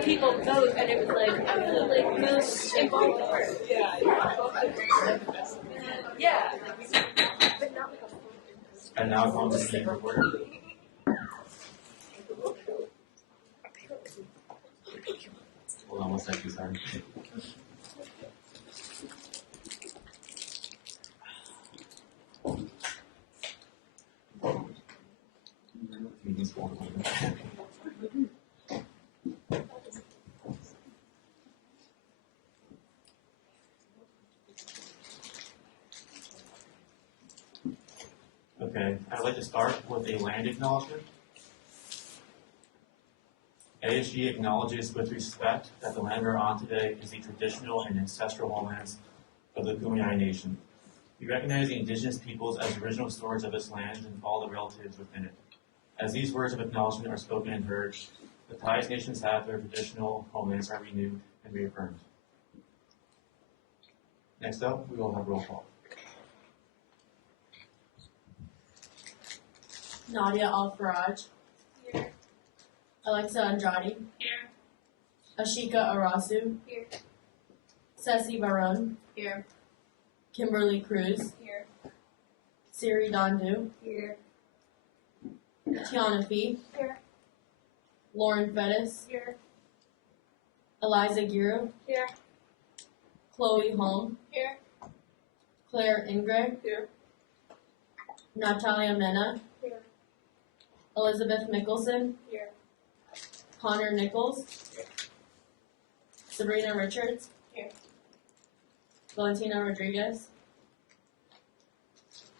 the people vote, and it was like, oh, like most involved. Yeah. And now it's on the being recorded. Hold on one second, sorry. Okay, I'd like to start with a land acknowledgement. ASG acknowledges with respect that the land we're on today is the traditional and ancestral homelands of the Kumeyaay Nation. We recognize the indigenous peoples as original stewards of this land and all the relatives within it. As these words of acknowledgement are spoken and heard, the ties nations have to their traditional homelands are renewed and reaffirmed. Next up, we will have roll call. Nadia Al-Faraj. Here. Alexa Andrade. Here. Ashika Arasu. Here. Ceci Barone. Here. Kimberly Cruz. Here. Siri Dondu. Here. Tiana Fee. Here. Lauren Fettis. Here. Eliza Giroux. Here. Chloe Holm. Here. Claire Ingray. Here. Natalia Mena. Here. Elizabeth Mickelson. Here. Connor Nichols. Here. Sabrina Richards. Here. Valentina Rodriguez.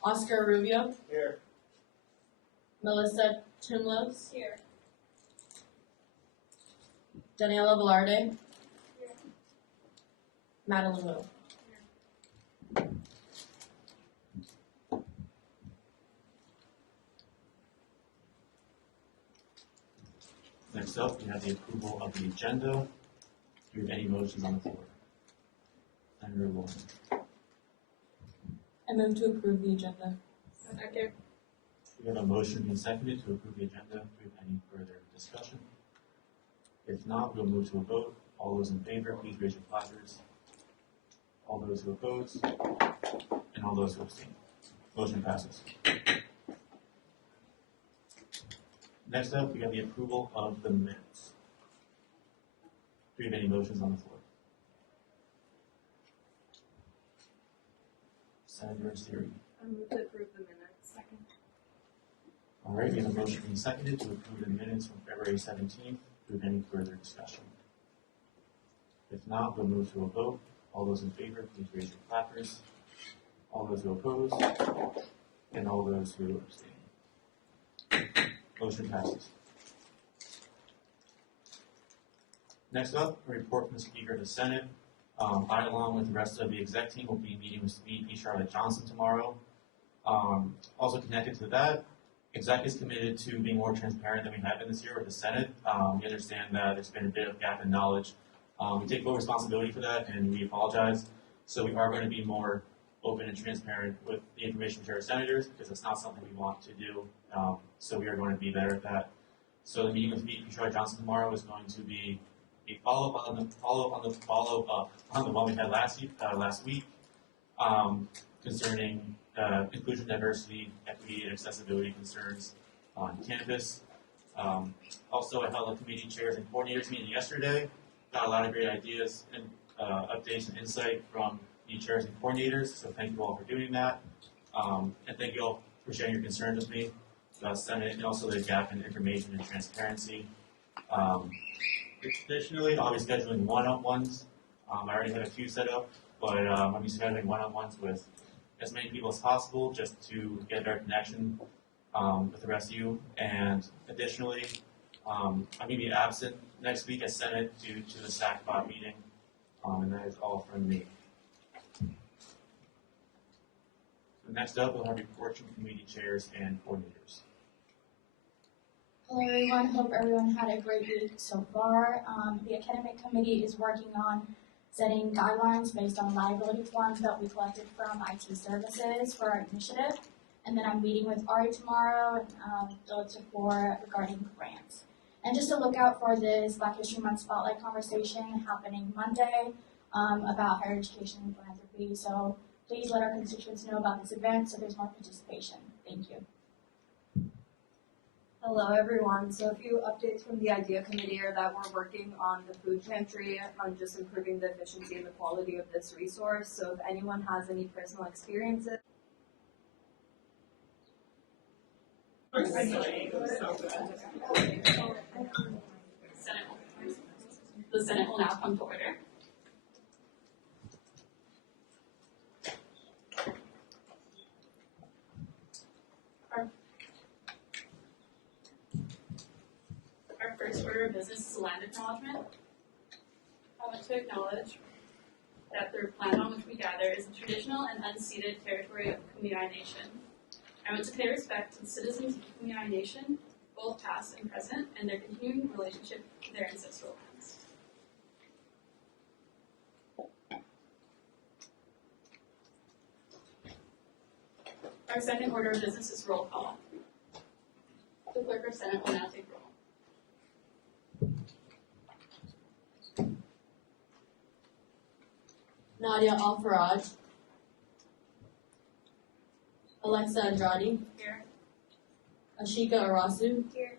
Oscar Rubio. Here. Melissa Tumlos. Here. Daniela Velarde. Here. Madeline Wu. Next up, we have the approval of the agenda. Do you have any motions on the floor? Senator Warren. I move to approve the agenda. Second. We have a motion being seconded to approve the agenda. Do we have any further discussion? If not, we'll move to a vote. All those in favor, please raise your placards. All those who oppose, and all those who abstain. Motion passes. Next up, we have the approval of the minutes. Do we have any motions on the floor? Senator Siri. I move to approve the minutes. Second. All right, we have a motion being seconded to approve the minutes from February 17th. Do we have any further discussion? If not, we'll move to a vote. All those in favor, please raise your placards. All those who oppose, and all those who abstain. Motion passes. Next up, a report from the Speaker of the Senate. I, along with the rest of the exec team, will be meeting with VP Charlotte Johnson tomorrow. Also connected to that, exec is committed to being more transparent than we have been this year with the Senate. We understand that there's been a bit of gap in knowledge. We take full responsibility for that, and we apologize. So we are going to be more open and transparent with the information to our senators, because it's not something we want to do. So we are going to be better at that. So the meeting with VP Charlotte Johnson tomorrow is going to be a follow-up on the one we had last week concerning inclusion, diversity, equity, and accessibility concerns on campus. Also, I held a committee chairs and coordinators meeting yesterday. Got a lot of great ideas and updates and insight from the chairs and coordinators, so thank you all for doing that. And thank you all for sharing your concerns with me about Senate and also the gap in information and transparency. Additionally, I'll be scheduling one-on-ones. I already have a few set up, but I'll be scheduling one-on-ones with as many people as possible just to get a better connection with the rest of you. And additionally, I'm going to be absent next week at Senate due to the SACBOT meeting, and that is all from me. So next up, we'll have reports from committee chairs and coordinators. Hello everyone, hope everyone had a great week so far. The academic committee is working on setting guidelines based on liability forms that we collected from IT services for our initiative. And then I'm meeting with Ari tomorrow and Philip Tafora regarding grants. And just to look out for this Black History Month Spotlight conversation happening Monday about higher education and philanthropy. So please let our constituents know about this event so there's more participation. Thank you. Hello everyone. So a few updates from the IDEA committee are that we're working on the food pantry on just improving the efficiency and the quality of this resource. So if anyone has any personal experiences, The Senate will now come to order. Our first order of business is land acknowledgement. I want to acknowledge that the land on which we gather is the traditional and unceded territory of the Kumeyaay Nation. I want to pay respect to the citizens of the Kumeyaay Nation, both past and present, and their continuing relationship to their ancestral lands. Our second order of business is roll call. The clerk of Senate will now take roll. Nadia Al-Faraj. Alexa Andrade. Here. Ashika Arasu. Here.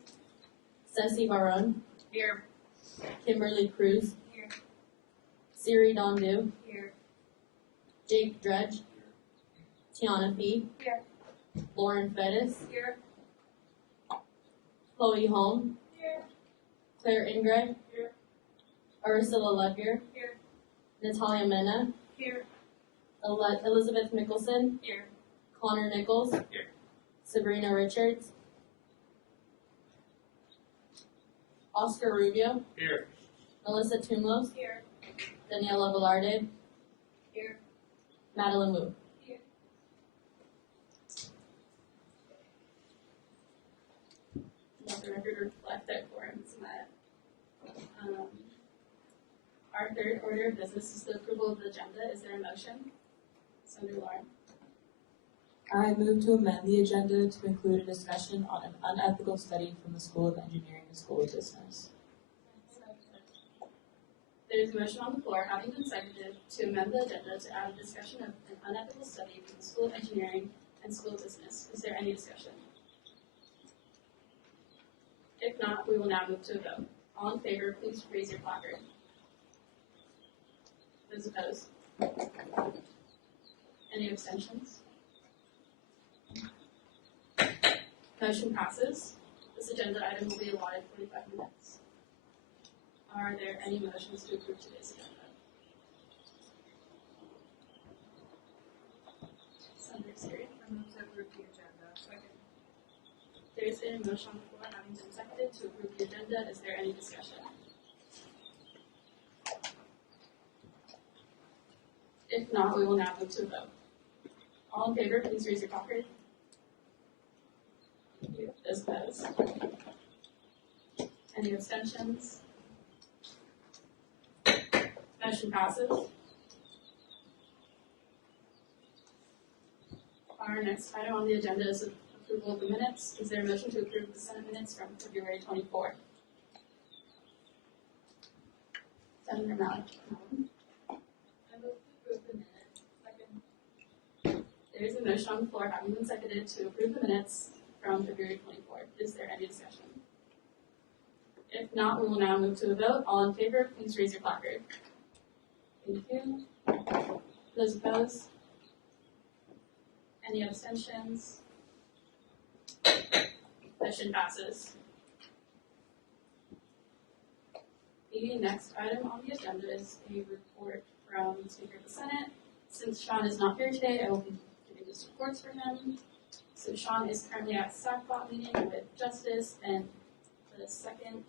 Ceci Varun. Here. Kimberly Cruz. Here. Siri Dondu. Here. Jake Dredge. Tiana Fee. Here. Lauren Fettis. Here. Chloe Holm. Here. Claire Ingray. Here. Ursula Ledger. Here. Natalia Mena. Here. Elizabeth Mickelson. Here. Connor Nichols. Here. Sabrina Richards. Oscar Rubio. Here. Melissa Tumlos. Here. Daniela Velarde. Here. Madeline Wu. Let the record reflect that quorum is met. Our third order of business is the approval of the agenda. Is there a motion? Senator Lauren. I move to amend the agenda to include a discussion on an unethical study from the School of Engineering and School of Business. There is a motion on the floor having been seconded to amend the agenda to add a discussion of an unethical study from the School of Engineering and School of Business. Is there any discussion? If not, we will now move to a vote. All in favor, please raise your placard. Those opposed? Any abstentions? Motion passes. This agenda item will be allotted 45 minutes. Are there any motions to approve today's agenda? Senator Siri. I move to approve the agenda. Second. There is a motion on the floor having been seconded to approve the agenda. Is there any discussion? If not, we will now move to a vote. All in favor, please raise your placard. Thank you. Those opposed? Any abstentions? Motion passes. Our next item on the agenda is approval of the minutes. Is there a motion to approve the Senate minutes from February 24th? Senator Malik. I move to approve the minutes. Second. There is a motion on the floor having been seconded to approve the minutes from February 24th. Is there any discussion? If not, we will now move to a vote. All in favor, please raise your placard. Thank you. Those opposed? Any abstentions? Motion passes. The next item on the agenda is a report from the Speaker of the Senate. Since Sean is not here today, I will be giving these reports for him. So Sean is currently at SACBOT meeting with Justice, and the second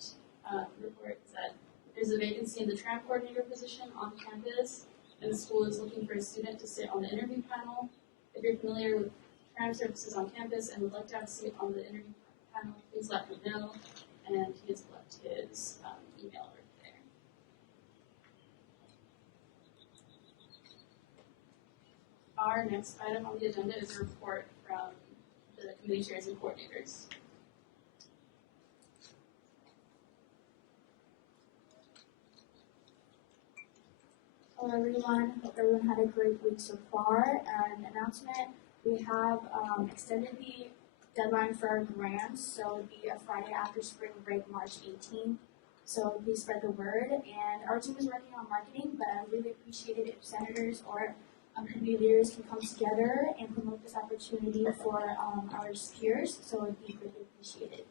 report is that there's a vacancy in the tram coordinator position on campus, and the school is looking for a student to sit on the interview panel. If you're familiar with tram services on campus and would like to have a seat on the interview panel, please let him know, and he has left his email right there. Our next item on the agenda is a report from the committee chairs and coordinators. Hello everyone, hope everyone had a great week so far. An announcement, we have extended the deadline for our grants, so it would be a Friday after spring break, March 18th. So please spread the word, and our team is working on marketing, but I really appreciate it if senators or community leaders can come together and promote this opportunity for our peers, so it would be greatly appreciated.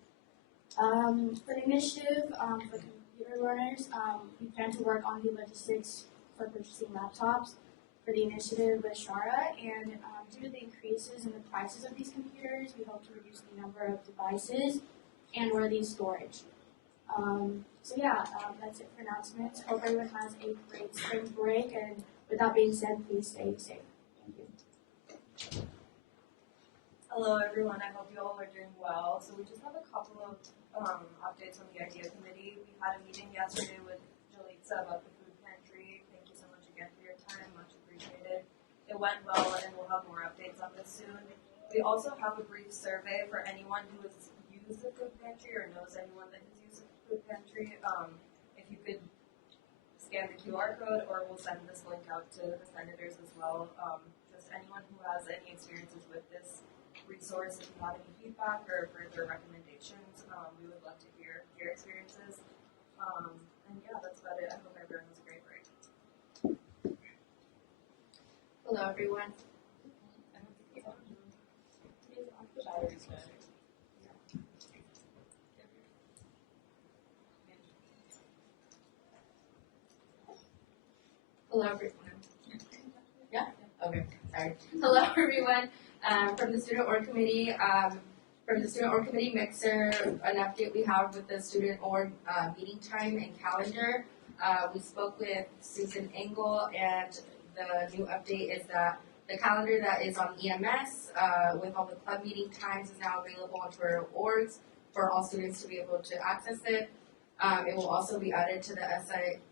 For the initiative for computer learners, we plan to work on the logistics for purchasing laptops for the initiative with Shara, and due to the increases in the prices of these computers, we hope to reduce the number of devices and or the storage. That's it for announcements. Hope everyone has a great spring break, and with that being said, please stay safe. Thank you. Hello everyone, I hope you all are doing well. So we just have a couple of updates on the IDEA Committee. We had a meeting yesterday with Jalitza about the food pantry. Thank you so much again for your time, much appreciated. It went well and we'll have more updates on this soon. We also have a brief survey for anyone who has used the food pantry or knows anyone that has used the food pantry. If you could scan the QR code, or we'll send this link out to the senators as well. Just anyone who has any experiences with this resource, if you have any feedback or further recommendations, we would love to hear your experiences. That's about it. I hope everyone has a great break. Hello, everyone. Hello, everyone. Yeah? Okay, sorry. Hello, everyone. From the Student Org Committee, Mixer, an update we have with the Student Org meeting time and calendar. We spoke with Susan Engel, and the new update is that the calendar that is on EMS with all the club meeting times is now available onto our orgs for all students to be able to access it. It will also be added to the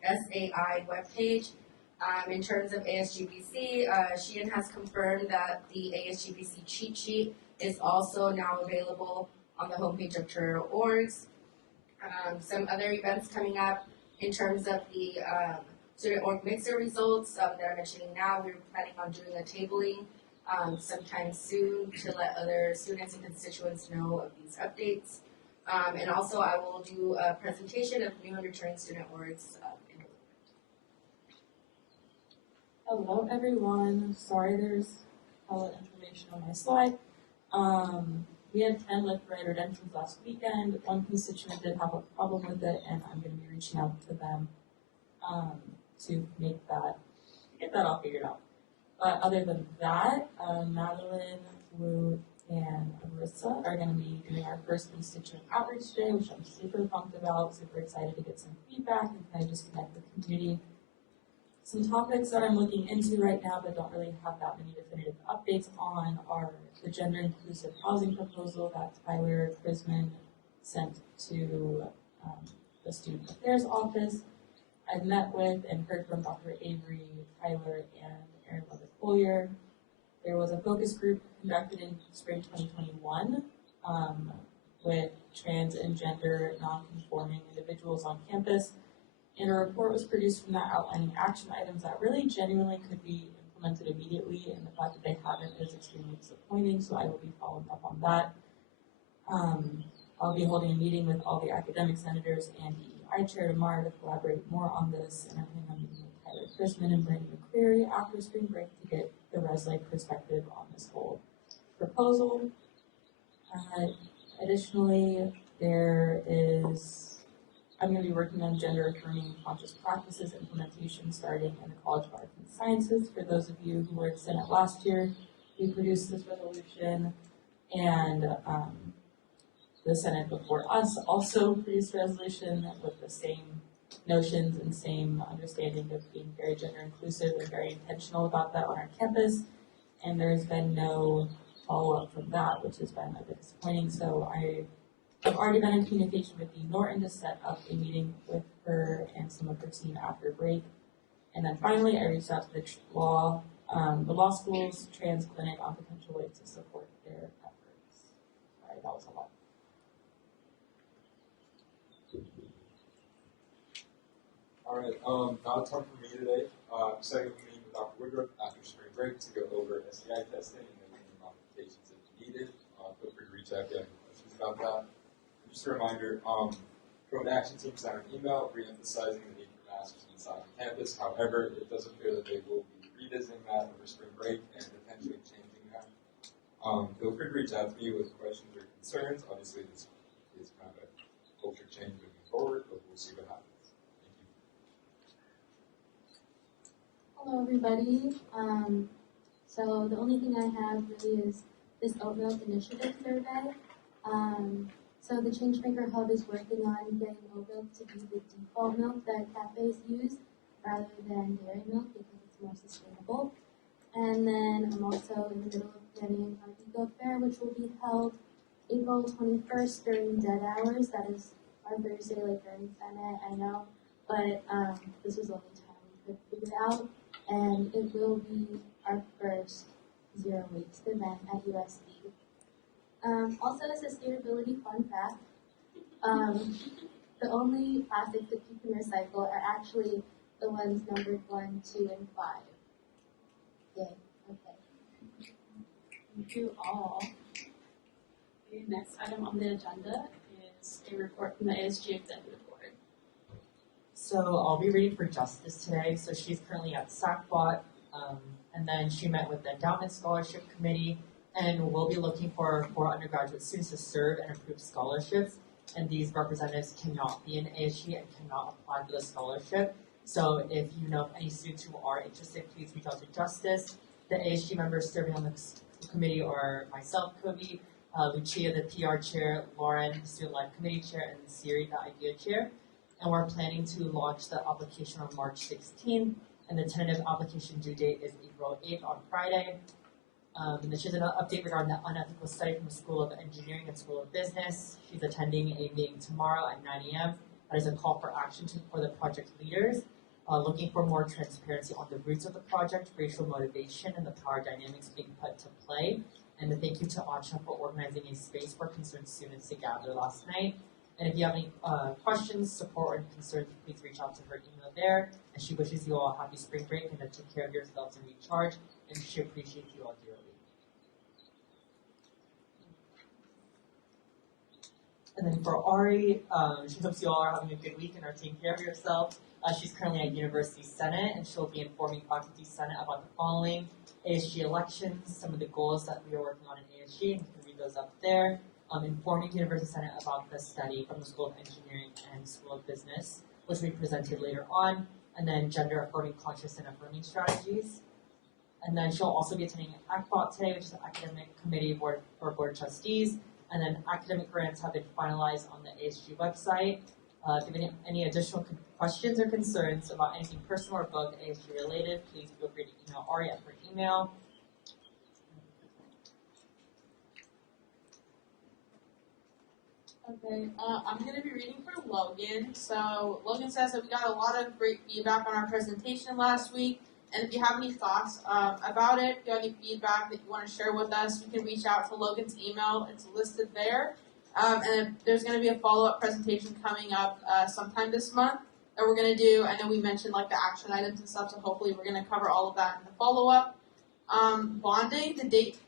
SAI webpage. In terms of ASGBC, Sheehan has confirmed that the ASGBC cheat sheet is also now available on the homepage of Truro Orgs. Some other events coming up in terms of the Student Org Mixer results that I'm mentioning now. We're planning on doing a tabling sometime soon to let other students and constituents know of these updates. And also I will do a presentation of new and returning student orgs in Hello everyone, sorry there's hella information on my slide. We had 10 lift right redemptions last weekend. One constituent did have a problem with it, and I'm going to be reaching out to them to get that all figured out. But other than that, Madeline, Wu, and Marissa are going to be doing our first constituent outreach day, which I'm super pumped about, super excited to get some feedback and kind of just connect with the community. Some topics that I'm looking into right now but don't really have that many definitive updates on are the gender inclusive housing proposal that Tyler Prisman sent to the Student Affairs Office. I've met with and heard from Dr. Avery, Tyler, and Erin Levitt-Collier. There was a focus group conducted in spring 2021 with trans and gender non-conforming individuals on campus. And a report was produced from that outlining action items that really genuinely could be implemented immediately, and the fact that they haven't is extremely disappointing, so I will be following up on that. I'll be holding a meeting with all the academic senators and DEI chair tomorrow to collaborate more on this, and I'm planning on meeting with Tyler Chrisman and Brandon McCreary after spring break to get the res-like perspective on this whole proposal. Additionally, I'm going to be working on gender affirming conscious practices implementation starting in the College of Arts and Sciences. For those of you who were in Senate last year, we produced this resolution, and the Senate before us also produced a resolution with the same notions and same understanding of being very gender inclusive and very intentional about that on our campus. And there's been no follow-up from that, which has been a bit disappointing. So I've already been in communication with Dean Norton to set up a meeting with her and some of her team after break. And then finally, I reached out to the law school's trans clinic on potential ways to support their efforts. Sorry, that was a lot. Alright, not a ton for me today. Excited to meet with Dr. Woodruff after spring break to go over STI testing and then any modifications if needed. Feel free to reach out if you have any questions about that. And just a reminder, COVID action team sent an email re-emphasizing the need for masks inside on campus. However, it does appear that they will be revisiting that over spring break and potentially changing that. Feel free to reach out to me with questions or concerns. Obviously, this is kind of a culture change moving forward, but we'll see what happens. Hello, everybody. So the only thing I have really is this oat milk initiative survey. So the Changemaker Hub is working on getting oat milk to be the default milk that cafes use rather than dairy milk because it's more sustainable. And then I'm also in the middle of planning our Eco Fair, which will be held April 21st during dead hours. That is our Thursday, like during Senate, I know, but this was the only time we could figure it out. And it will be our first 0 waste event at USD. Also, a sustainability fun fact, the only plastics that you can recycle are actually the ones numbered 1, 2, and 5. Yay, okay. Thank you all. The next item on the agenda is a report from the ASG Executive Board. So I'll be reading for Justice today. So she's currently at SACBOT, and then she met with the Endowment Scholarship Committee, and we'll be looking for undergraduate students to serve and approve scholarships. And these representatives cannot be in ASG and cannot apply for the scholarship. So if you know of any students who are interested, please reach out to Justice. The ASG members serving on the committee are myself, Kobe, Lucia, the PR chair, Lauren, the Student Life Committee chair, and Siri, the IDEA chair. And we're planning to launch the application on March 16th, and the tentative application due date is April 8th on Friday. And this is an update regarding the unethical study from the School of Engineering and School of Business. She's attending a meeting tomorrow at 9 a.m. That is a call for action for the project leaders, looking for more transparency on the roots of the project, racial motivation, and the power dynamics being put to play. And a thank you to Acha for organizing a space for concerned students to gather last night. And if you have any questions, support, or concerns, please reach out to her email there. And she wishes you all a happy spring break and to take care of yourselves and recharge. And she appreciates you all dearly. And then for Ari, she hopes you all are having a good week and are taking care of yourself. She's currently at University Senate, and she'll be informing Faculty Senate about the following: ASG elections, some of the goals that we are working on in ASG, and you can read those up there. Informing University Senate about the study from the School of Engineering and School of Business, which we presented later on, and then gender affirming conscious and affirming strategies. And then she'll also be attending ACBOT today, which is the Academic Committee Board for Board of Trustees. And then academic grants have been finalized on the ASG website. If you have any additional questions or concerns about anything personal or both ASG related, please feel free to email Ari at her email. Okay, I'm going to be reading for Logan. So Logan says that we got a lot of great feedback on our presentation last week. And if you have any thoughts about it, if you have any feedback that you want to share with us, you can reach out to Logan's email. It's listed there. And there's going to be a follow-up presentation coming up sometime this month that we're going to do. I know we mentioned like the action items and stuff, so hopefully we're going to cover all of that in the follow-up. Bonding, the date.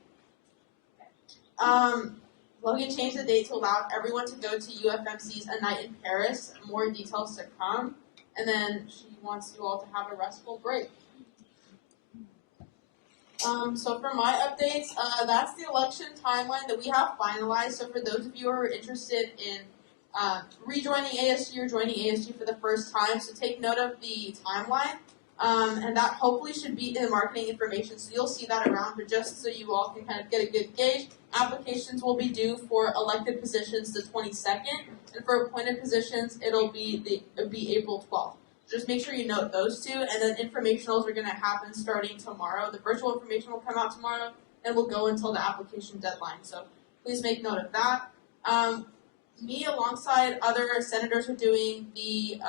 Logan changed the date to allow everyone to go to UFMC's A Night in Paris. More details to come. And then she wants you all to have a restful break. So for my updates, that's the election timeline that we have finalized. So for those of you who are interested in rejoining ASG or joining ASG for the first time, so take note of the timeline. And that hopefully should be in the marketing information. So you'll see that around, but just so you all can kind of get a good gauge, applications will be due for elected positions the 22nd. And for appointed positions, it'll be April 12th. Just make sure you note those two, and then informationals are going to happen starting tomorrow. The virtual information will come out tomorrow, and will go until the application deadline. So please make note of that. Me, alongside other senators, are doing the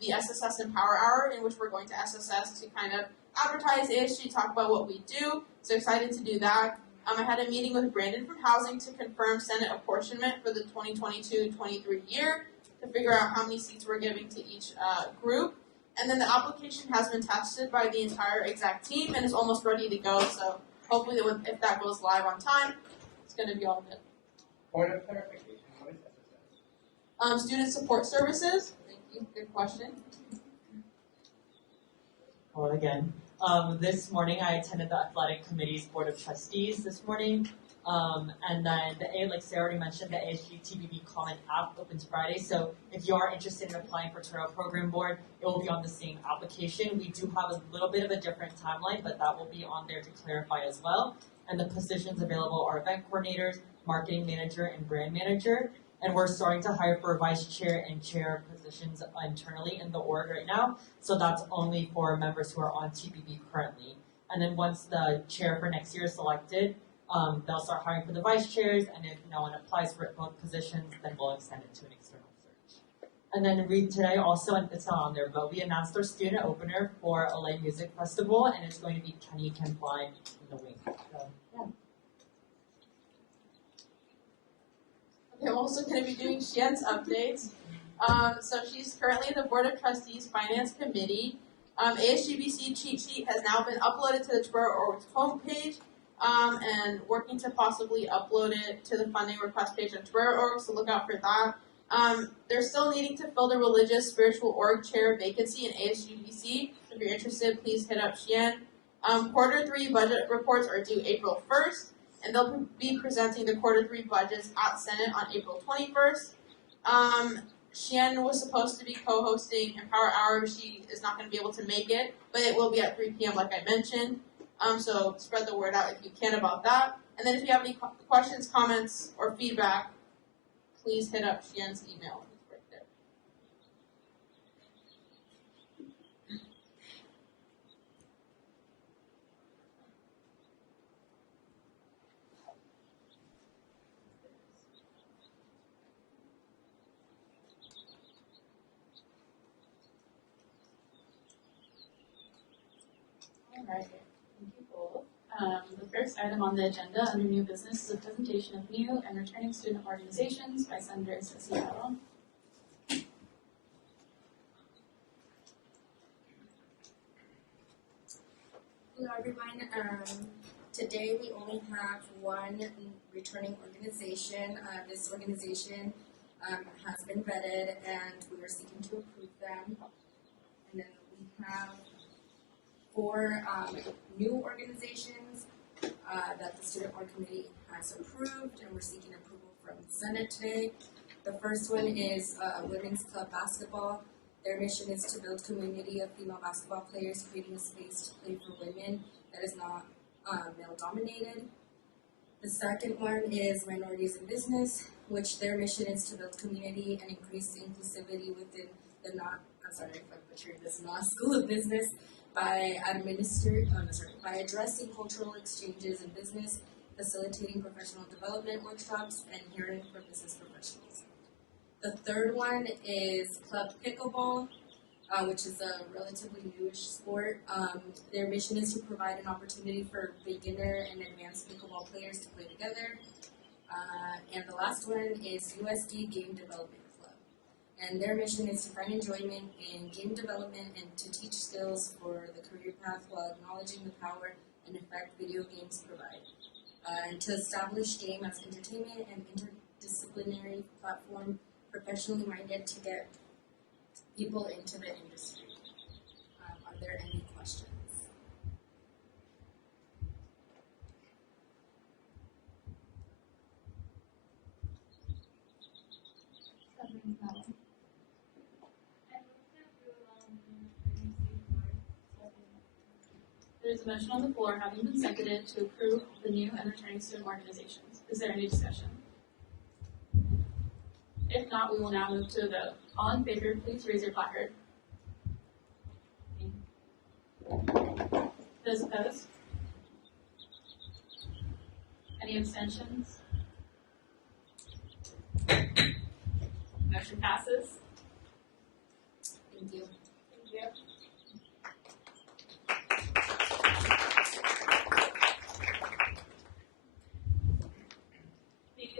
SSS Empower Hour, in which we're going to SSS to kind of advertise ASG, talk about what we do. So excited to do that. I had a meeting with Brandon from Housing to confirm Senate apportionment for the 2022-23 year, to figure out how many seats we're giving to each group. And then the application has been tested by the entire exec team and is almost ready to go. So hopefully, if that goes live on time, it's going to be all good. Point of clarification, what is SSS? Student support services. Thank you. Good question. Hello again. This morning I attended the athletic committee's board of trustees this morning. And then like Sarah already mentioned, the ASG TBB Common App opens Friday. So if you are interested in applying for Trail Program Board, it will be on the same application. We do have a little bit of a different timeline, but that will be on there to clarify as well. And the positions available are event coordinators, marketing manager, and brand manager. And we're starting to hire for vice chair and chair positions internally in the org right now. So that's only for members who are on TBB currently. And then once the chair for next year is selected, they'll start hiring for the vice chairs, and if no one applies for both positions, then we'll extend it to an external search. And then today also, and it's not on there, but we announced our student opener for LA Music Festival, and it's going to be Kenny Can Fly in the Wing. So, yeah. Okay, I'm also going to be doing Xian's updates. So she's currently in the Board of Trustees Finance Committee. ASGBC cheat sheet has now been uploaded to the Twitter homepage. And working to possibly upload it to the funding request page on Twitter org, so look out for that. They're still needing to fill the religious spiritual org chair vacancy in ASGBC. If you're interested, please hit up Xian. Quarter 3 budget reports are due April 1st, and they'll be presenting the quarter 3 budgets at Senate on April 21st. Xian was supposed to be co-hosting Empower Hour. She is not going to be able to make it, but it will be at 3 p.m. like I mentioned. So spread the word out if you can about that. And then if you have any questions, comments, or feedback, please hit up Xian's email. It's right there. All right. The first item on the agenda under new business is a presentation of new and returning student organizations by Senator Cecilia. Hello everyone. Today we only have one returning organization. This organization has been vetted and we are seeking to approve them. And then we have 4 new organizations that the Student Org Committee has approved, and we're seeking approval from the Senate today. The first one is Women's Club Basketball. Their mission is to build community of female basketball players, creating a space to play for women that is not male-dominated. The second one is Minorities in Business, which their mission is to build community and increase inclusivity within the School of Business by addressing cultural exchanges in business, facilitating professional development workshops, and hearing from business professionals. The third one is Club Pickleball, which is a relatively newish sport. Their mission is to provide an opportunity for beginner and advanced pickleball players to play together. And the last one is USD Game Development Club. And their mission is to find enjoyment in game development and to teach skills for the career path while acknowledging the power and effect video games provide. And to establish game as entertainment and interdisciplinary platform, professionally minded to get people into the industry. Are there any questions? There is a motion on the floor having been seconded to approve the new and returning student organizations. Is there any discussion? If not, we will now move to a vote. All in favor, please raise your placard. Those opposed? Any abstentions? Motion passes. Thank you. Thank you.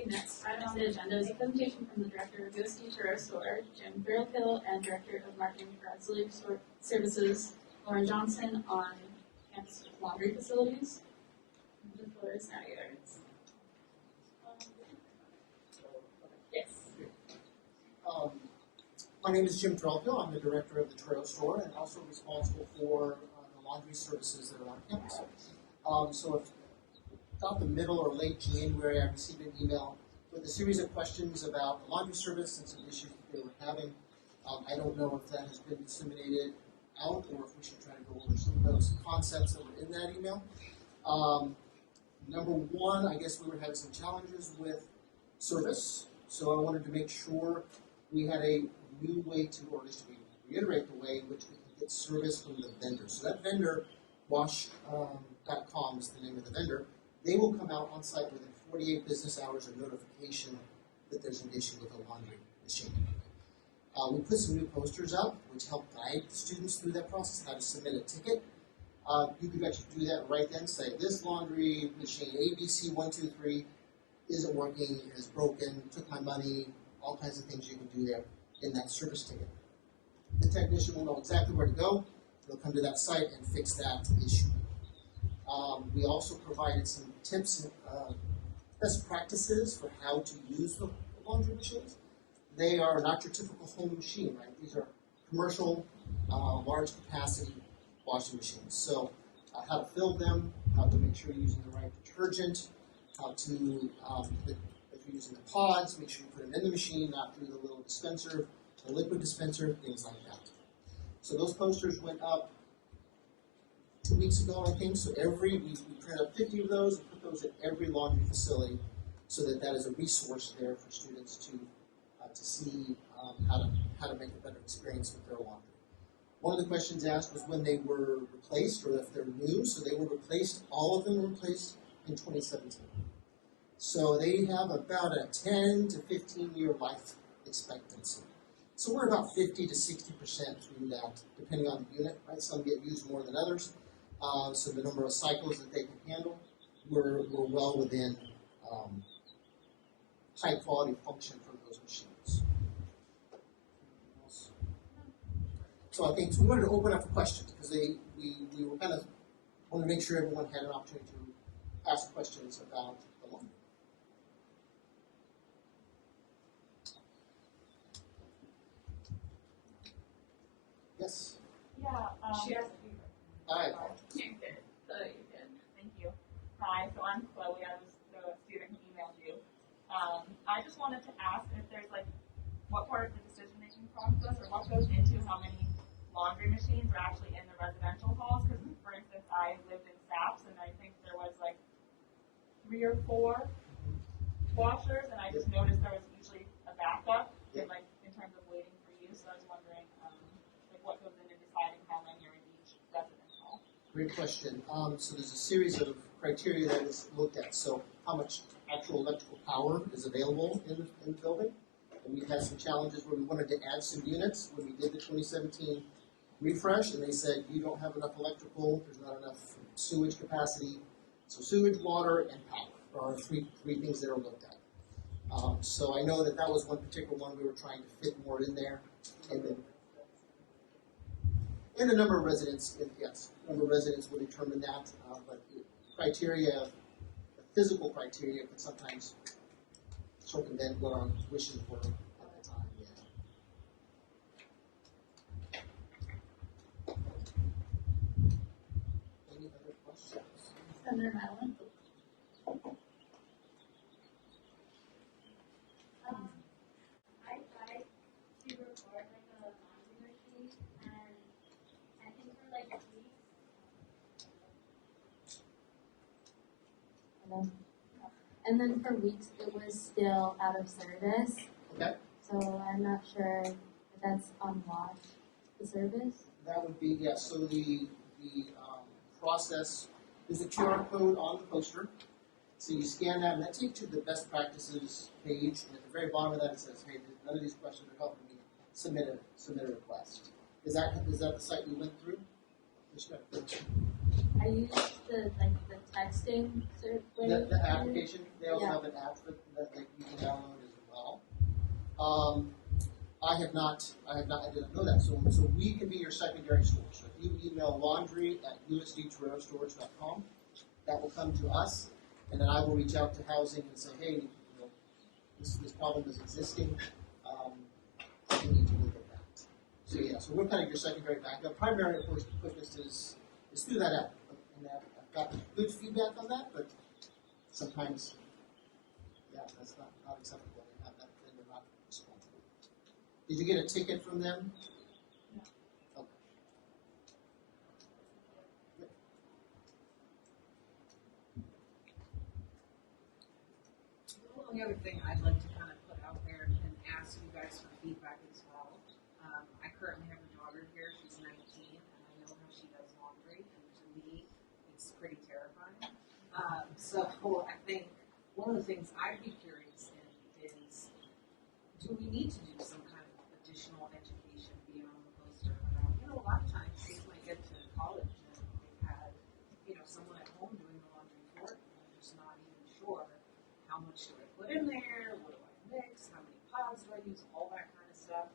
The next item on the agenda is a presentation from the Director of USD Turo Store, Jim Thurlkill, and Director of Marketing for Auxiliary Services, Lauren Johnson, on campus laundry facilities. The floor is now yours. Yes. My name is Jim Thurlkill. I'm the Director of the Turo Store and also responsible for the laundry services that are on campus. So if about the middle or late January, I received an email with a series of questions about the laundry service and some issues that they were having. I don't know if that has been disseminated out or if we should try to go over some of those concepts that were in that email. Number one, I guess we were having some challenges with service. So I wanted to make sure we had a new way to, or at least reiterate the way in which we can get service from the vendor. So that vendor, wash.com is the name of the vendor. They will come out on site within 48 business hours of notification that there's an issue with a laundry machine. We put some new posters up which help guide students through that process, how to submit a ticket. You could actually do that right then, say this laundry machine ABC123 isn't working, is broken, took my money, all kinds of things you can do there in that service ticket. The technician will know exactly where to go. They'll come to that site and fix that issue. We also provided some tips and best practices for how to use the laundry machines. They are not your typical home machine, right? These are commercial, large capacity washing machines. So how to fill them, how to make sure you're using the right detergent, how to, if you're using the pods, make sure you put them in the machine, not through the little dispenser, the liquid dispenser, things like that. So those posters went up 2 weeks ago, I think. So we print up 50 of those and put those at every laundry facility so that that is a resource there for students to see how to make a better experience with their laundry. One of the questions asked was when they were replaced or if they're new. So they were replaced, all of them were replaced in 2017. So they have about a 10 to 15 year life expectancy. So we're about 50 to 60% through that, depending on the unit, right? Some get used more than others. So the number of cycles that they can handle, we're well within high quality function for those machines. So I think we wanted to open up for questions because we were kind of wanted to make sure everyone had an opportunity to ask questions about the laundry. Yes. Yeah. She has Hi. you did. You did. Thank you. Hi. So I'm Chloe. I was the student who emailed you. I just wanted to ask if there's what part of the decision-making process or what goes into how many laundry machines are actually in the residential halls. Because, for instance, I lived in Saps and I think there was 3 or 4 washers, and I just noticed there was usually a backup in terms of waiting for you. So I was wondering what goes into deciding how many are in each residence hall. Great question. So there's a series of criteria that is looked at. So how much actual electrical power is available in the building. And we've had some challenges where we wanted to add some units when we did the 2017 refresh, and they said you don't have enough electrical, there's not enough sewage capacity. So sewage, water, and power are three things that are looked at. So I know that was one particular one we were trying to fit more in there. And the number of residents, yes, number of residents will determine that, but the criteria, the physical criteria can sometimes circumvent what our wishes were at the time, Any other questions? Senator Madeline. I tried to record a laundry machine, and I think for weeks. And then for weeks it was still out of service. Okay. So I'm not sure if that's unwatched the service. That would be, yes. So the process, there's a QR code on the poster. So you scan that, and that takes you to the best practices page. And at the very bottom of that, it says, "Hey, none of these questions are helping me. Submit a request." Is that the site you went through? I used the texting The application. They also have an app that you can download I did not know that. So we can be your secondary source. So if you email laundry@usdtorontoStorage.com, that will come to us, and then I will reach out to housing and say, hey, this problem is existing. We need to look at that. So yeah, so we're kind of your secondary backup. Primary, of course, the quickest is through that app. And I've gotten good feedback on that, but sometimes, yeah, that's not acceptable. They have that, then they're not responsible. Did you get a ticket from them? No. Okay. Yep. The only other thing I'd like to kind of put out there and ask you guys for feedback as well. I currently have a daughter here, she's 19, and I know how she does laundry, and to me, it's pretty terrifying. So I think one of the things I'd be curious in is, do we need to do some kind of additional education beyond the poster about, a lot of times kids might get to college and they've had, someone at home doing the laundry for them, and they're just not even sure how much do I put in there, what do I mix, how many pods do I use, all that kind of stuff.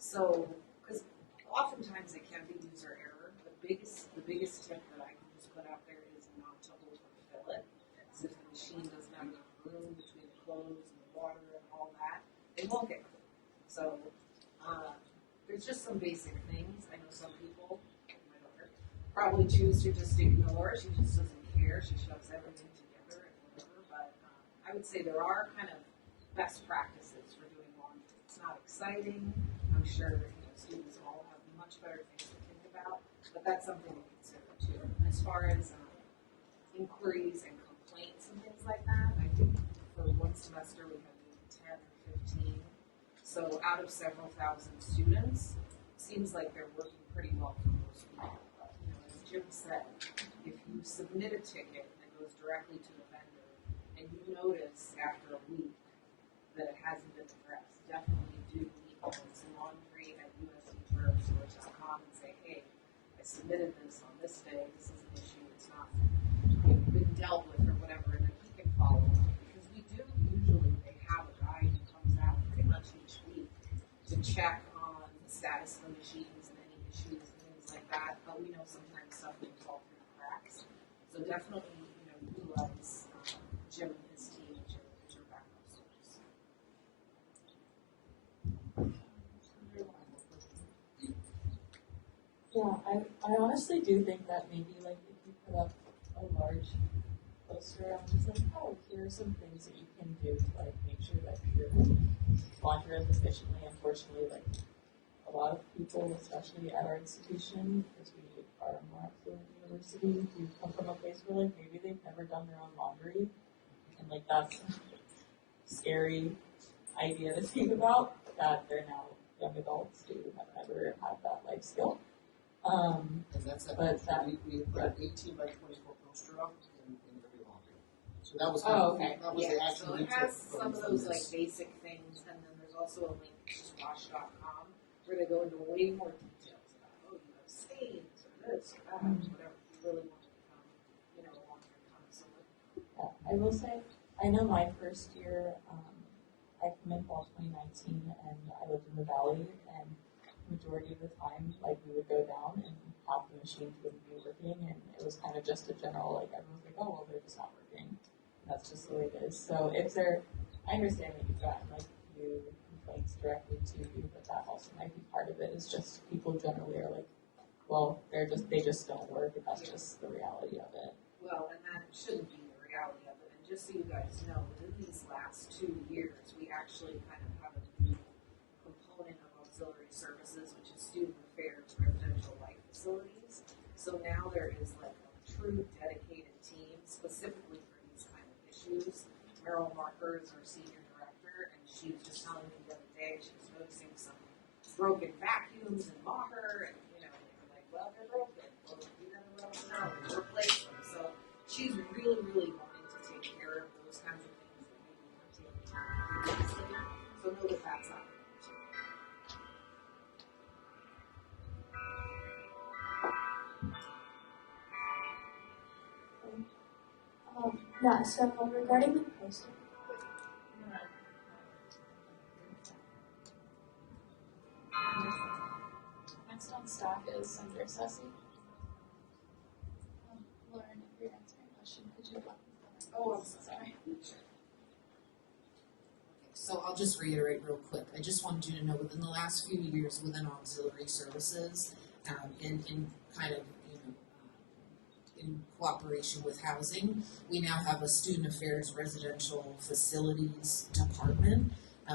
So, because oftentimes it can be user error. The biggest tip that I can just put out there is not to overfill it. So if the machine doesn't have enough room between the clothes and the water and all that, it won't get clean. So, there's just some basic things. I know some people, like my daughter, probably choose to just ignore. She just doesn't care. She shoves everything together and whatever. But I would say there are kind of best practices for doing laundry. It's not exciting. I'm sure students all have much better things to think about, but that's something to consider too. And as far as inquiries and complaints and things like that, I think for one semester we had maybe 10 or 15. So out of several thousand students, seems like they're working pretty well for most people. But as Jim said, if you submit a ticket and it goes directly to the vendor, and you notice after a week that it hasn't been addressed, definitely do email laundry@usdtorontoStorage.com and say, hey, I submitted this on this day, this is an issue, it's not been dealt with or whatever, and then he can follow up. Because we do usually, they have a guy who comes out pretty much each week to check on the status of the machines and any issues and things like that, but we know sometimes stuff can fall through the cracks. So definitely, utilize Jim and his team as your backup source. Yeah, I honestly do think that maybe like if you put up a large poster on just like, oh, here are some things that you can do to like make sure that your laundry runs efficiently. Unfortunately, like a lot of people, especially at our institution, because we are a more affluent university, who come from a place where like maybe they've never done their own laundry, and like that's a scary idea to think about, that they're now young adults who have never had that life skill. And that's that. But that, we put an 18 by 24 poster up in every laundry. So that was Okay. that was the actual so it input has from some of those like this. basic things, and then there's also a link to swash.com where they go into way more details about, oh, you have stains or this or that, whatever you really want to become, a laundry connoisseur. yeah, I will say, I know my first year, I came in fall 2019, and I lived in the valley, and majority of the time, like we would go down and half the machines wouldn't be working, and it was kind of just a general, like everyone's like, oh, well, they're just not working. That's just the way it is. So if they're, I understand that you've gotten like few complaints directly to you, but that also might be part of it. Is just people generally are like, well, they just don't work, and that's just the reality of it. Well, and that shouldn't be the reality of it. And just so you guys know, within these last 2 years, we actually kind of have a new component of auxiliary services, which is student affairs, residential life facilities. So now there is like a true dedicated team specifically for these kind of issues. Meryl Marker is our senior director, and she was just telling me the other day she was noticing some broken vacuums in Maher, and they were like, well, they're broken. Well, you gotta let them know and replace them. So she's really, really wanting to take care of those kinds of things that maybe weren't taken care of previously. So know that that's happening too. Yeah, so regarding the poster, Oh, I'm so sorry. So I'll just reiterate real quick. I just wanted you to know within the last few years within auxiliary services, in kind of, in cooperation with housing, we now have a student affairs residential facilities department.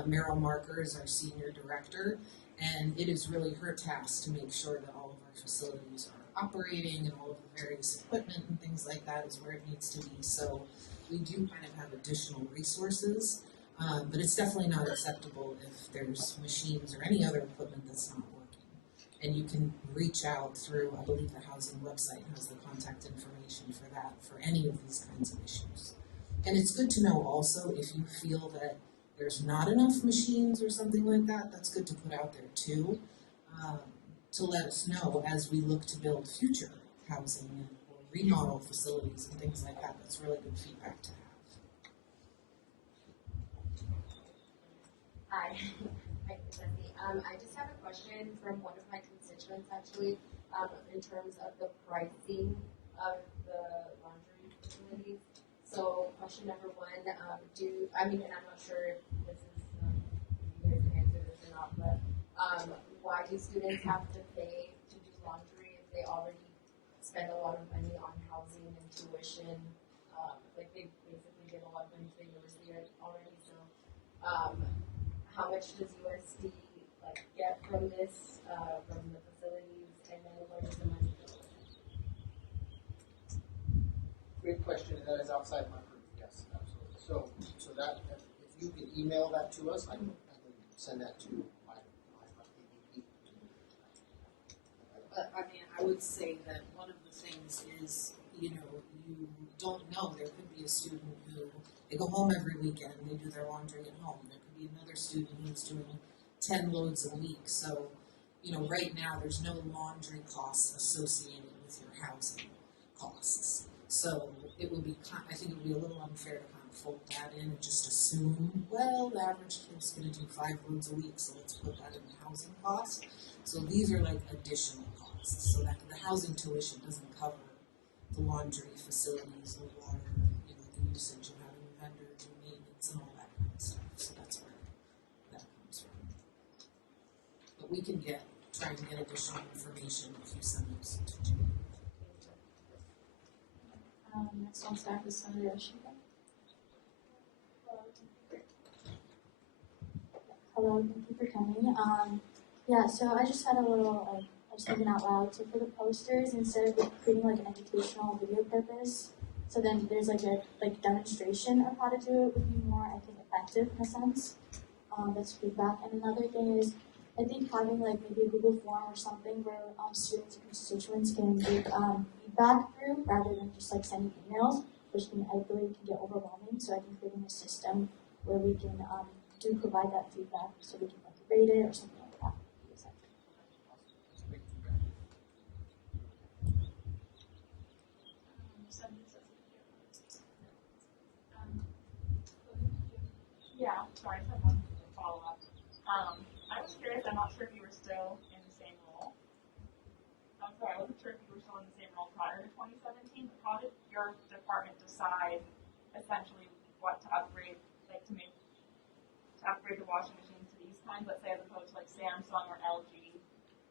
Meryl Marker is our senior director, and it is really her task to make sure that all of our facilities are operating and all of the various equipment and things like that is where it needs to be. So we do kind of have additional resources. But it's definitely not acceptable if there's machines or any other equipment that's not working. And you can reach out through, I believe the housing website has the contact information for that, for any of these kinds of issues. And it's good to know also if you feel that there's not enough machines or something like that, that's good to put out there too, to let us know as we look to build future housing or remodel facilities and things like that. That's really good feedback to have. Hi, hi, Stephanie. I just have a question from one of my constituents actually, in terms of the pricing of the laundry facilities. So question number one, and I'm not sure if this is, if you guys can answer this or not, but, why do students have to pay to do laundry if they already spend a lot of money on housing and tuition? Like they basically give a lot of money to the university already, so, how much does USD get from this, from the facilities, and then where does the money go? Great question, and that is outside my purview, yes, absolutely. So that, if you can email that to us, I can send that to my AVP. But I mean, I would say that one of the things is, you don't know. There could be a student who, they go home every weekend, they do their laundry at home. There could be another student who's doing 10 loads a week. So, right now there's no laundry costs associated with your housing costs. So it would be, I think it would be a little unfair to kind of fold that in and just assume, well, the average kid's going to do 5 loads a week, so let's put that in the housing cost. So these are like additional costs. So that the housing tuition doesn't cover the laundry facilities, the water, the usage of having a vendor do maintenance and all that kind of stuff. So that's where that comes from. But we can try and get additional information if you send those to Jim. Next on staff is Senator Yoshida. Hello, thank you for coming. So I just had a little, I was thinking out loud. So for the posters, instead of creating an educational video purpose, so then there's a demonstration of how to do it would be more, I think, effective in a sense. That's feedback. And another thing is, I think having maybe a Google form or something where students and constituents can give feedback through rather than just sending emails, which I believe can get overwhelming. So I think creating a system where we can do provide that feedback so we can rate it or something like that. Yeah, sorry, I just have one follow-up. I was curious, I'm not sure if you were still in the same role. I'm sorry, I wasn't sure if you were still in the same role prior to 2017, but how did your department decide essentially what to upgrade, to upgrade the washing machines to these kinds, let's say as opposed to Samsung or LG,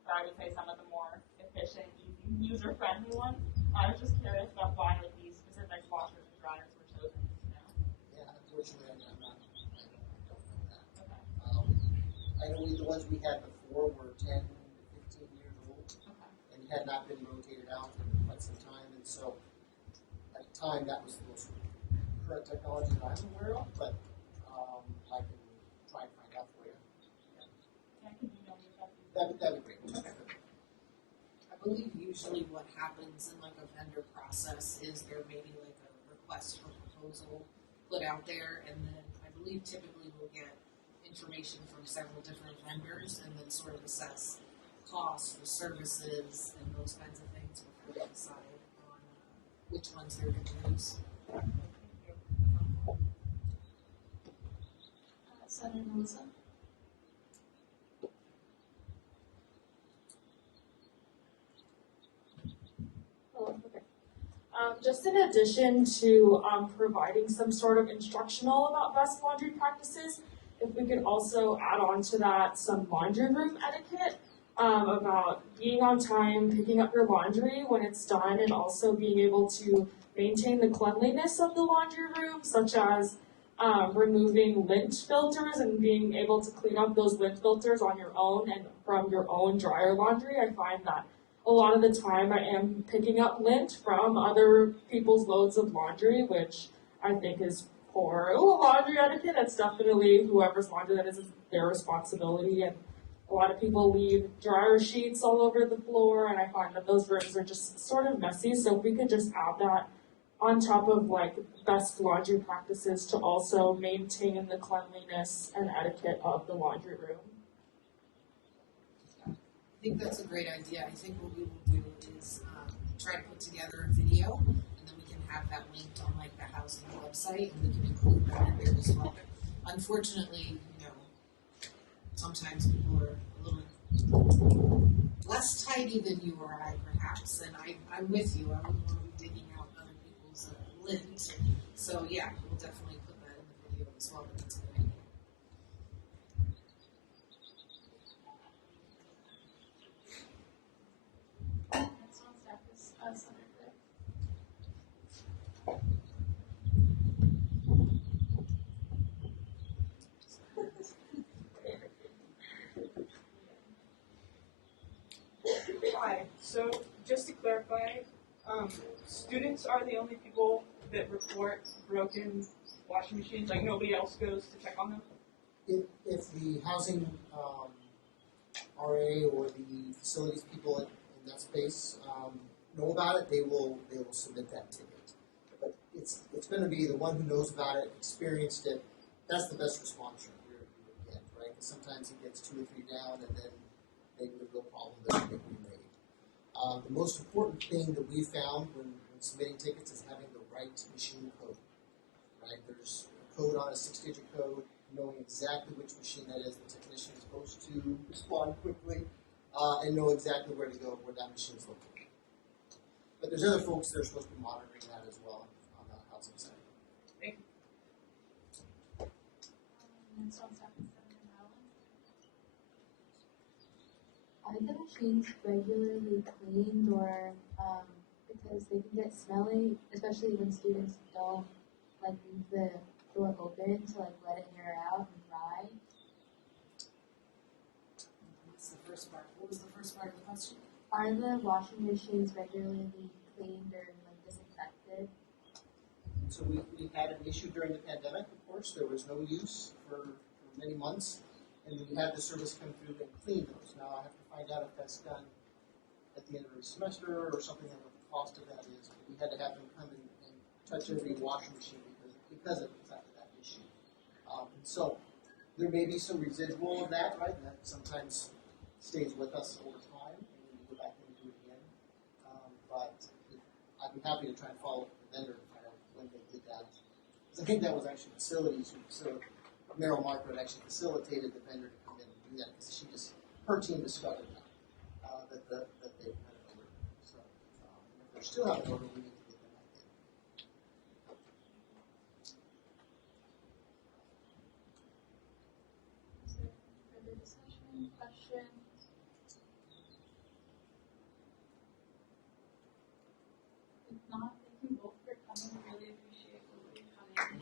or I would say some of the more efficient, easy, user-friendly ones? I was just curious about why these specific washers and dryers were chosen. Yeah, unfortunately, I don't know that. Okay. I know the ones we had before were 10 to 15 years old and had not been rotated out for quite some time. And so at the time, that was the most current technology that I'm aware of, but I can try and find out for you. Yeah, can you know me if That'd be great. I believe usually what happens in a vendor process is there may be a request for proposal put out there, and then I believe typically we'll get information from several different vendors and then sort of assess costs for services and those kinds of things before they decide on which ones they're going to use. Senator Melissa? just in addition to providing some sort of instructional about best laundry practices, if we could also add on to that some laundry room etiquette about being on time, picking up your laundry when it's done, and also being able to maintain the cleanliness of the laundry room, such as removing lint filters and being able to clean up those lint filters on your own and from your own dryer laundry. I find that a lot of the time I am picking up lint from other people's loads of laundry, which I think is poor laundry etiquette. It's definitely whoever's laundry that is their responsibility, and a lot of people leave dryer sheets all over the floor, and I find that those rooms are just sort of messy. So if we could just add that on top of like best laundry practices to also maintain the cleanliness and etiquette of the laundry room. I think that's a great idea. I think what we will do is try to put together a video, and then we can have that linked on like the housing website, and we can include that in there as well. Unfortunately, sometimes people are a little less tidy than you or I, perhaps. And I'm with you. I wouldn't want to be digging out other people's lint. So yeah, we'll definitely put that in the video as well. But that's a good idea. Next on staff is Senator Clay. Hi, so just to clarify, students are the only people that report broken washing machines, like nobody else goes to check on them? If the housing RA or the facilities people in that space know about it, they will submit that ticket. But it's going to be the one who knows about it, experienced it. That's the best response you would get, right? Because sometimes it gets 2 or 3 down, and then maybe the real problem doesn't get remade. The most important thing that we found when submitting tickets is having the right machine code, right? There's a code on a 6-digit code, knowing exactly which machine that is. The technician is supposed to respond quickly and know exactly where to go, where that machine is located. But there's other folks that are supposed to be monitoring that as well on the housing side. Thank you. Next on staff is Senator Allen. Are the machines regularly cleaned, or because they can get smelly, especially when students don't like leave the door open to like let it air out and dry? What's the first part? What was the first part of the question? Are the washing machines regularly cleaned or like disinfected? So we had an issue during the pandemic, of course. There was no use for many months, and we had the service come through and clean those. Now I have to find out if that's done at the end of the semester or something, and what the cost of that is. But we had to have them come and touch every washing machine because of that issue. And so there may be some residual of that, right? And that sometimes stays with us over time, and we go back and do it again. But I'd be happy to try and follow up with the vendor to find out when they did that. Because I think that was actually facilities. So Meryl Margaret actually facilitated the vendor to come in and do that because her team discovered that they had an order. So if they still have an order, we need to get them back in. Is there further discussion, questions? If not, thank you both for coming. Really appreciate both of you coming.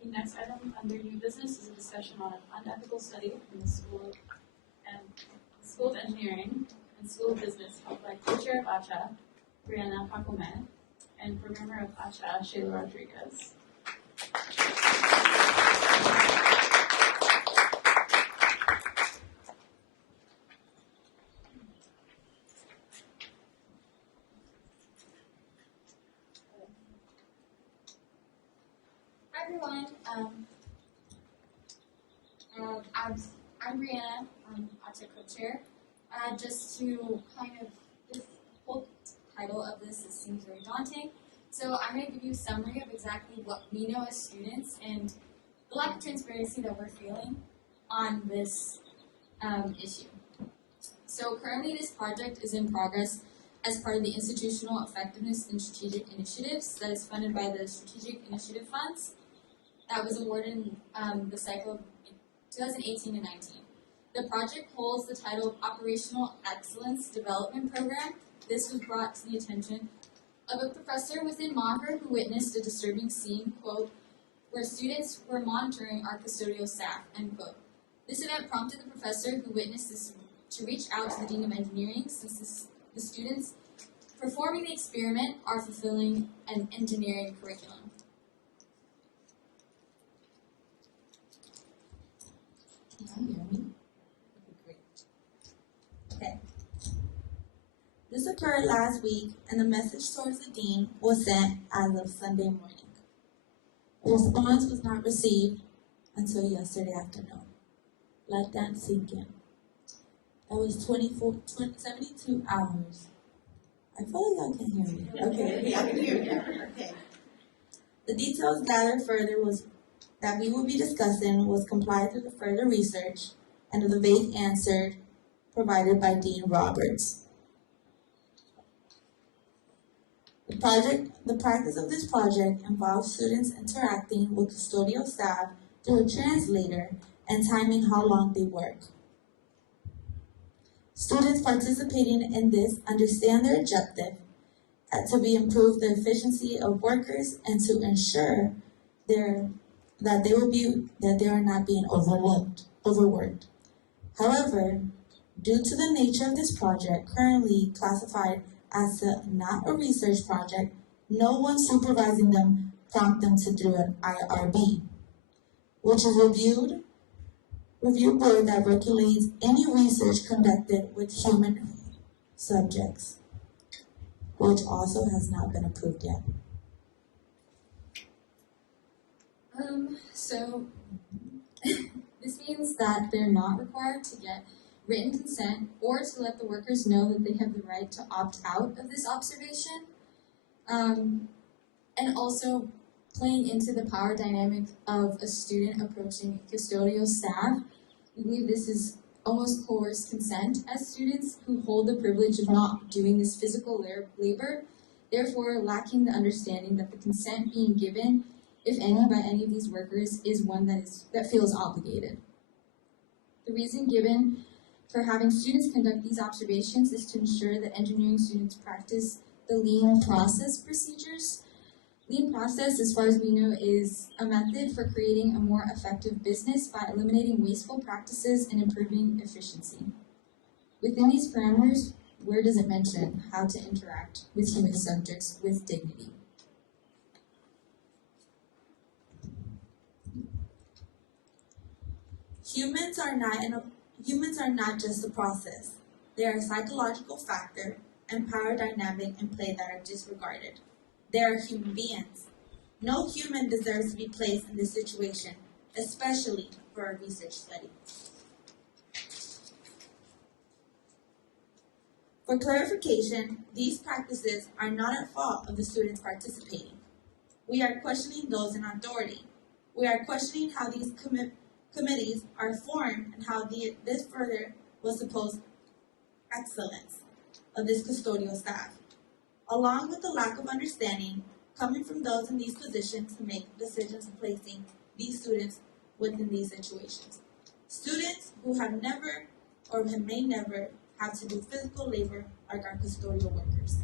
The next item under new business is a discussion on an unethical study from the School of Engineering and School of Business held by co-chair of ACHA, Brianna Pacome, and programmer of ACHA, Shayla Rodriguez. Hi everyone. I'm Brianna. I'm ACHA co-chair. Just to kind of, this whole title of this seems very daunting. So I'm going to give you a summary of exactly what we know as students and the lack of transparency that we're feeling on this issue. So currently this project is in progress as part of the Institutional Effectiveness and Strategic Initiatives that is funded by the Strategic Initiative Funds that was awarded in the cycle of 2018 and 19. The project holds the title of Operational Excellence Development Program. This was brought to the attention of a professor within Maher who witnessed a disturbing scene, quote, where students were monitoring our custodial staff, end quote. This event prompted the professor who witnessed this to reach out to the Dean of Engineering since the students performing the experiment are fulfilling an engineering curriculum. Can you hear me? Okay. This occurred last week, and the message towards the dean was sent as of Sunday morning. A response was not received until yesterday afternoon. Let that sink in. That was 72 hours. I feel like I can hear me. Okay, I can hear you. Okay. The details gathered further was that we will be discussing was complied through the further research and of the vague answer provided by Dean Roberts. The practice of this project involves students interacting with custodial staff through a translator and timing how long they work. Students participating in this understand their objective to be improve the efficiency of workers and to ensure that they are not being overworked. However, due to the nature of this project, currently classified as not a research project, no one supervising them prompt them to do an IRB, which is review board that regulates any research conducted with human subjects, which also has not been approved yet. So this means that they're not required to get written consent or to let the workers know that they have the right to opt out of this observation. And also playing into the power dynamic of a student approaching custodial staff. We believe this is almost coerced consent as students who hold the privilege of not doing this physical labor, therefore lacking the understanding that the consent being given, if any, by any of these workers is one that feels obligated. The reason given for having students conduct these observations is to ensure that engineering students practice the lean process procedures. Lean process, as far as we know, is a method for creating a more effective business by eliminating wasteful practices and improving efficiency. Within these parameters, where does it mention how to interact with human subjects with dignity? Humans are not just a process. They are a psychological factor and power dynamic in play that are disregarded. They are human beings. No human deserves to be placed in this situation, especially for a research study. For clarification, these practices are not at fault of the students participating. We are questioning those in authority. We are questioning how these committees are formed and how this further was supposed excellence of this custodial staff, along with the lack of understanding coming from those in these positions to make decisions in placing these students within these situations. Students who have never or may never have to do physical labor like our custodial workers.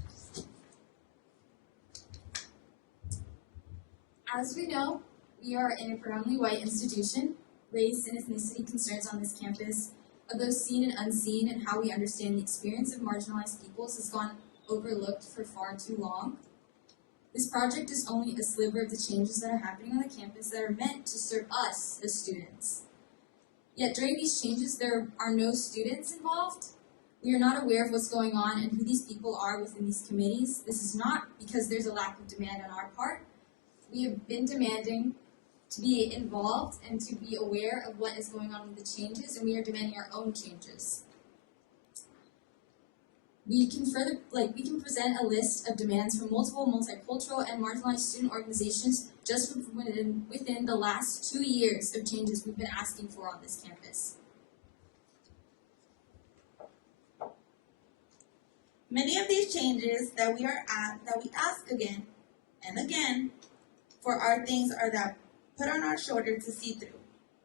As we know, we are in a predominantly white institution. Race and ethnicity concerns on this campus, of those seen and unseen, and how we understand the experience of marginalized peoples has gone overlooked for far too long. This project is only a sliver of the changes that are happening on the campus that are meant to serve us as students. Yet during these changes, there are no students involved. We are not aware of what's going on and who these people are within these committees. This is not because there's a lack of demand on our part. We have been demanding to be involved and to be aware of what is going on with the changes, and we are demanding our own changes. We can present a list of demands from multiple multicultural and marginalized student organizations just from within the last 2 years of changes we've been asking for on this campus. Many of these changes that we ask again and again for our things are that put on our shoulder to see through.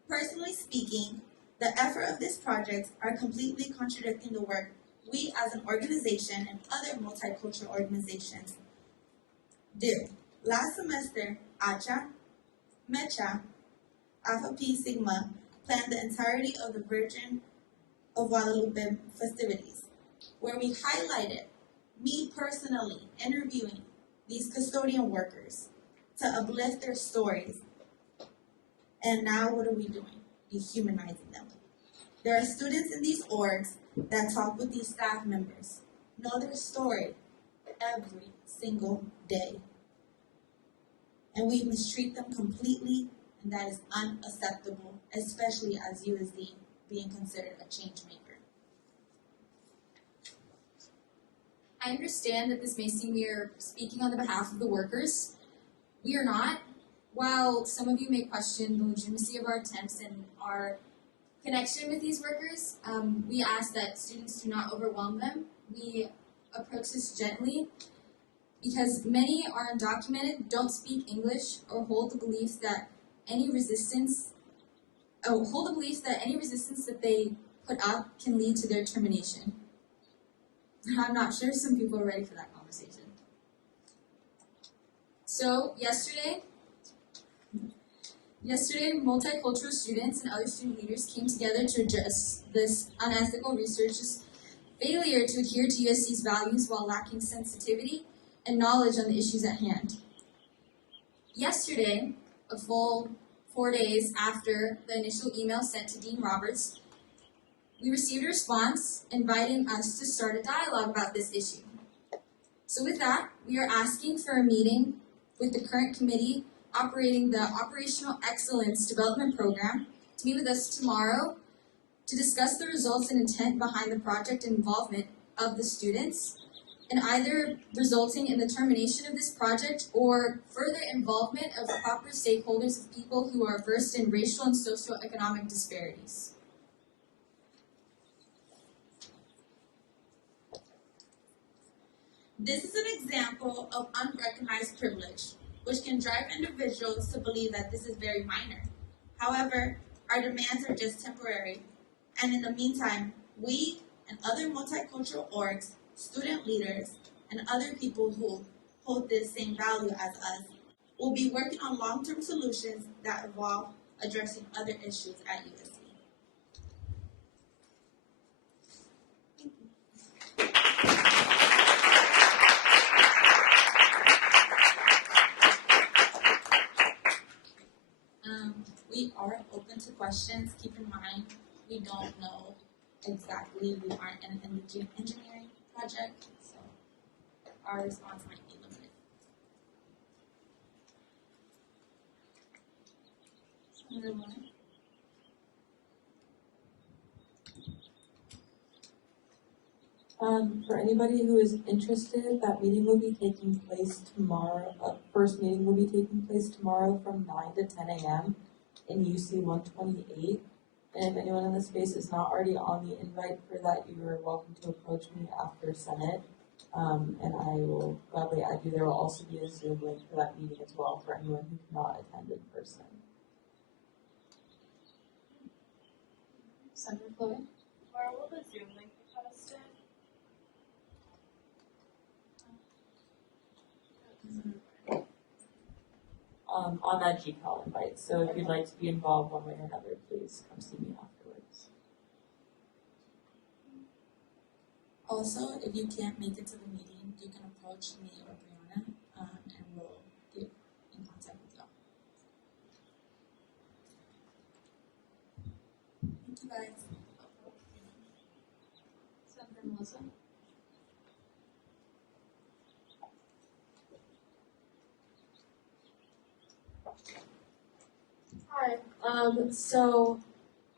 Personally speaking, the effort of this project are completely contradicting the work we as an organization and other multicultural organizations do. Last semester, ACHA, MECHA, Alpha Pi Sigma planned the entirety of the Virgin of Guadalupe festivities, where we highlighted me personally interviewing these custodian workers to uplift their stories. And now what are we doing? Dehumanizing them. There are students in these orgs that talk with these staff members, know their story every single day. And we mistreat them completely, and that is unacceptable, especially as USD being considered a change maker. I understand that this may seem we are speaking on the behalf of the workers. We are not. While some of you may question the legitimacy of our attempts and our connection with these workers, we ask that students do not overwhelm them. We approach this gently because many are undocumented, don't speak English, or hold the beliefs that any resistance that they put up can lead to their termination. I'm not sure some people are ready for that conversation. So yesterday, multicultural students and other student leaders came together to address this unethical research's failure to adhere to USC's values while lacking sensitivity and knowledge on the issues at hand. Yesterday, a full 4 days after the initial email sent to Dean Roberts, we received a response inviting us to start a dialogue about this issue. So with that, we are asking for a meeting with the current committee operating the Operational Excellence Development Program to meet with us tomorrow to discuss the results and intent behind the project and involvement of the students, and either resulting in the termination of this project or further involvement of proper stakeholders of people who are versed in racial and socioeconomic disparities. This is an example of unrecognized privilege, which can drive individuals to believe that this is very minor. However, our demands are just temporary, and in the meantime, we and other multicultural orgs, student leaders, and other people who hold this same value as us will be working on long-term solutions that involve addressing other issues at USC. We are open to questions. Keep in mind, we don't know exactly. We aren't in an engineering project, so our response might be limited. Another one. For anybody who is interested, that meeting will be taking place tomorrow. First meeting will be taking place tomorrow from 9 to 10 a.m. in UC 128. And if anyone in the space is not already on the invite for that, you are welcome to approach me after Senate, and I will gladly add you. There will also be a Zoom link for that meeting as well for anyone who cannot attend in person. Senator Chloe? Where will the Zoom link be posted? On that GCAL invite. So if you'd like to be involved one way or another, please come see me afterwards. Also, if you can't make it to the meeting, you can approach me or Brianna, and we'll get in contact with y'all. Thank you guys. Senator Melissa? Hi. So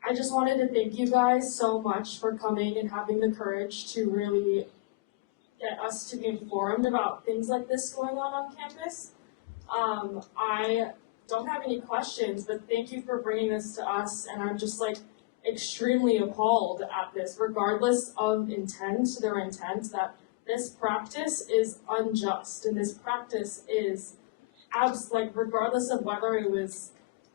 I just wanted to thank you guys so much for coming and having the courage to really get us to be informed about things like this going on campus. I don't have any questions, but thank you for bringing this to us, and I'm just extremely appalled at this, regardless of their intent that this practice is unjust, and this practice is regardless of whether it was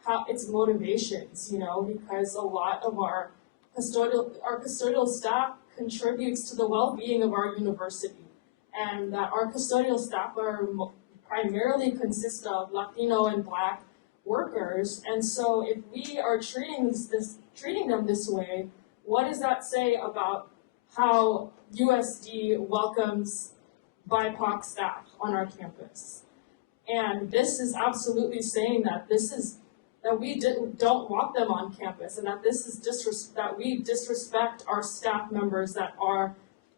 how its motivations, because a lot of our custodial staff contributes to the well-being of our university, and that our custodial staff primarily consist of Latino and Black workers, and so if we are treating them this way, what does that say about how USD welcomes BIPOC staff on our campus? And this is absolutely saying that we don't want them on campus, and that that we disrespect our staff members that are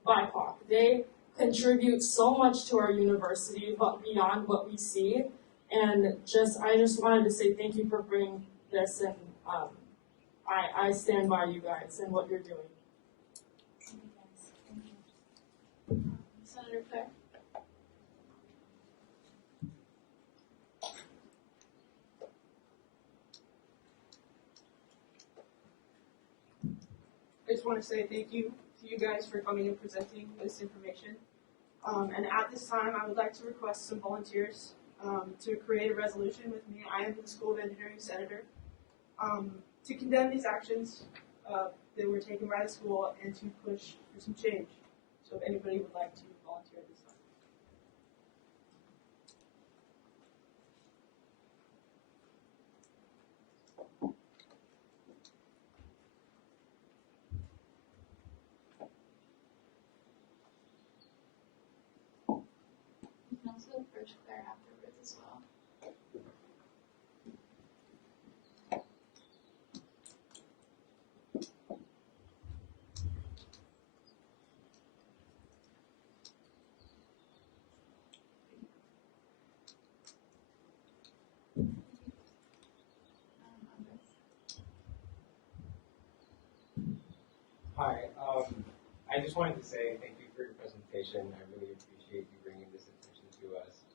BIPOC. They contribute so much to our university, but beyond what we see. And I just wanted to say thank you for bringing this, and I stand by you guys and what you're doing. Senator Claire. I just want to say thank you to you guys for coming and presenting this information. And at this time, I would like to request some volunteers to create a resolution with me. I am the School of Engineering Senator, to condemn these actions that were taken by the school and to push for some change. So if anybody would like to volunteer at this time. You can also approach Claire afterwards as well. Hi, I just wanted to say thank you for your presentation. I really appreciate you bringing this attention to us.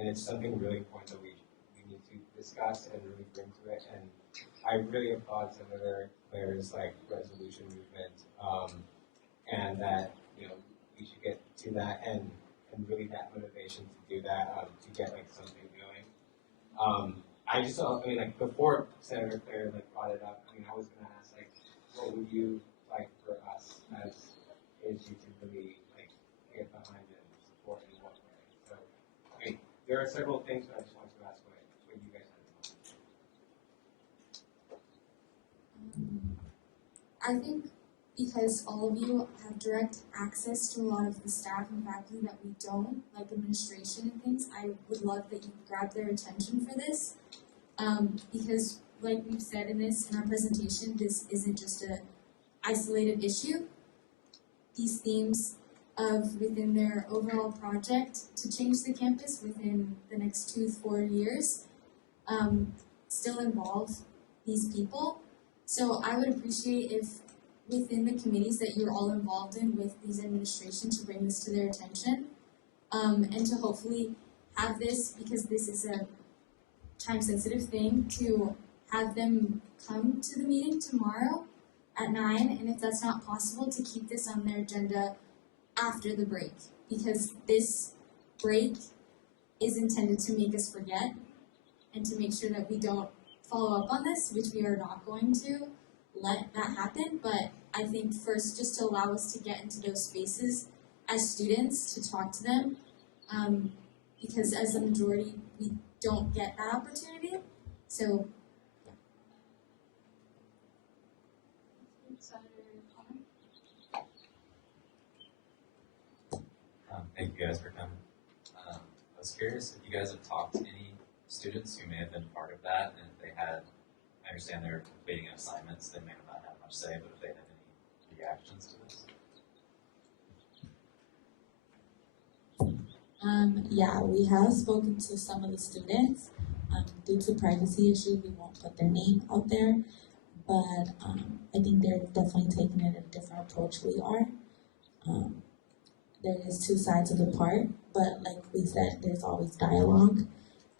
And it's something really important that we need to discuss and really bring to it. And I really applaud Senator Claire's resolution movement, and that we should get to that and really that motivation to do that, to get something going. Before Senator Claire brought it up, I was gonna ask what would you like for us as ASG to really get behind and support in what way? So there are several things, but I just wanted to ask what you guys I had in mind. think because all of you have direct access to a lot of the staff and faculty that we don't, like administration and things, I would love that you grab their attention for this. Because like we've said in our presentation, this isn't just a isolated issue. These themes of within their overall project to change the campus within the next 2 to 4 years still involve these people. So I would appreciate if within the committees that you're all involved in with these administrations to bring this to their attention, and to hopefully have this, because this is a time-sensitive thing, to have them come to the meeting tomorrow at 9, and if that's not possible, to keep this on their agenda after the break, because this break is intended to make us forget and to make sure that we don't follow up on this, which we are not going to let that happen. But I think first, just to allow us to get into those spaces as students, to talk to them, because as a majority, we don't get that opportunity. So, Thank you guys for coming. I was curious if you guys have talked to any students who may have been part of that, and if they had, I understand they're completing assignments, they may not have much say, but if they had any reactions to this? Yeah, we have spoken to some of the students. Due to privacy issues, we won't put their name out there, but I think they're definitely taking it a different approach we are. There is two sides of the part, but like we said, there's always dialogue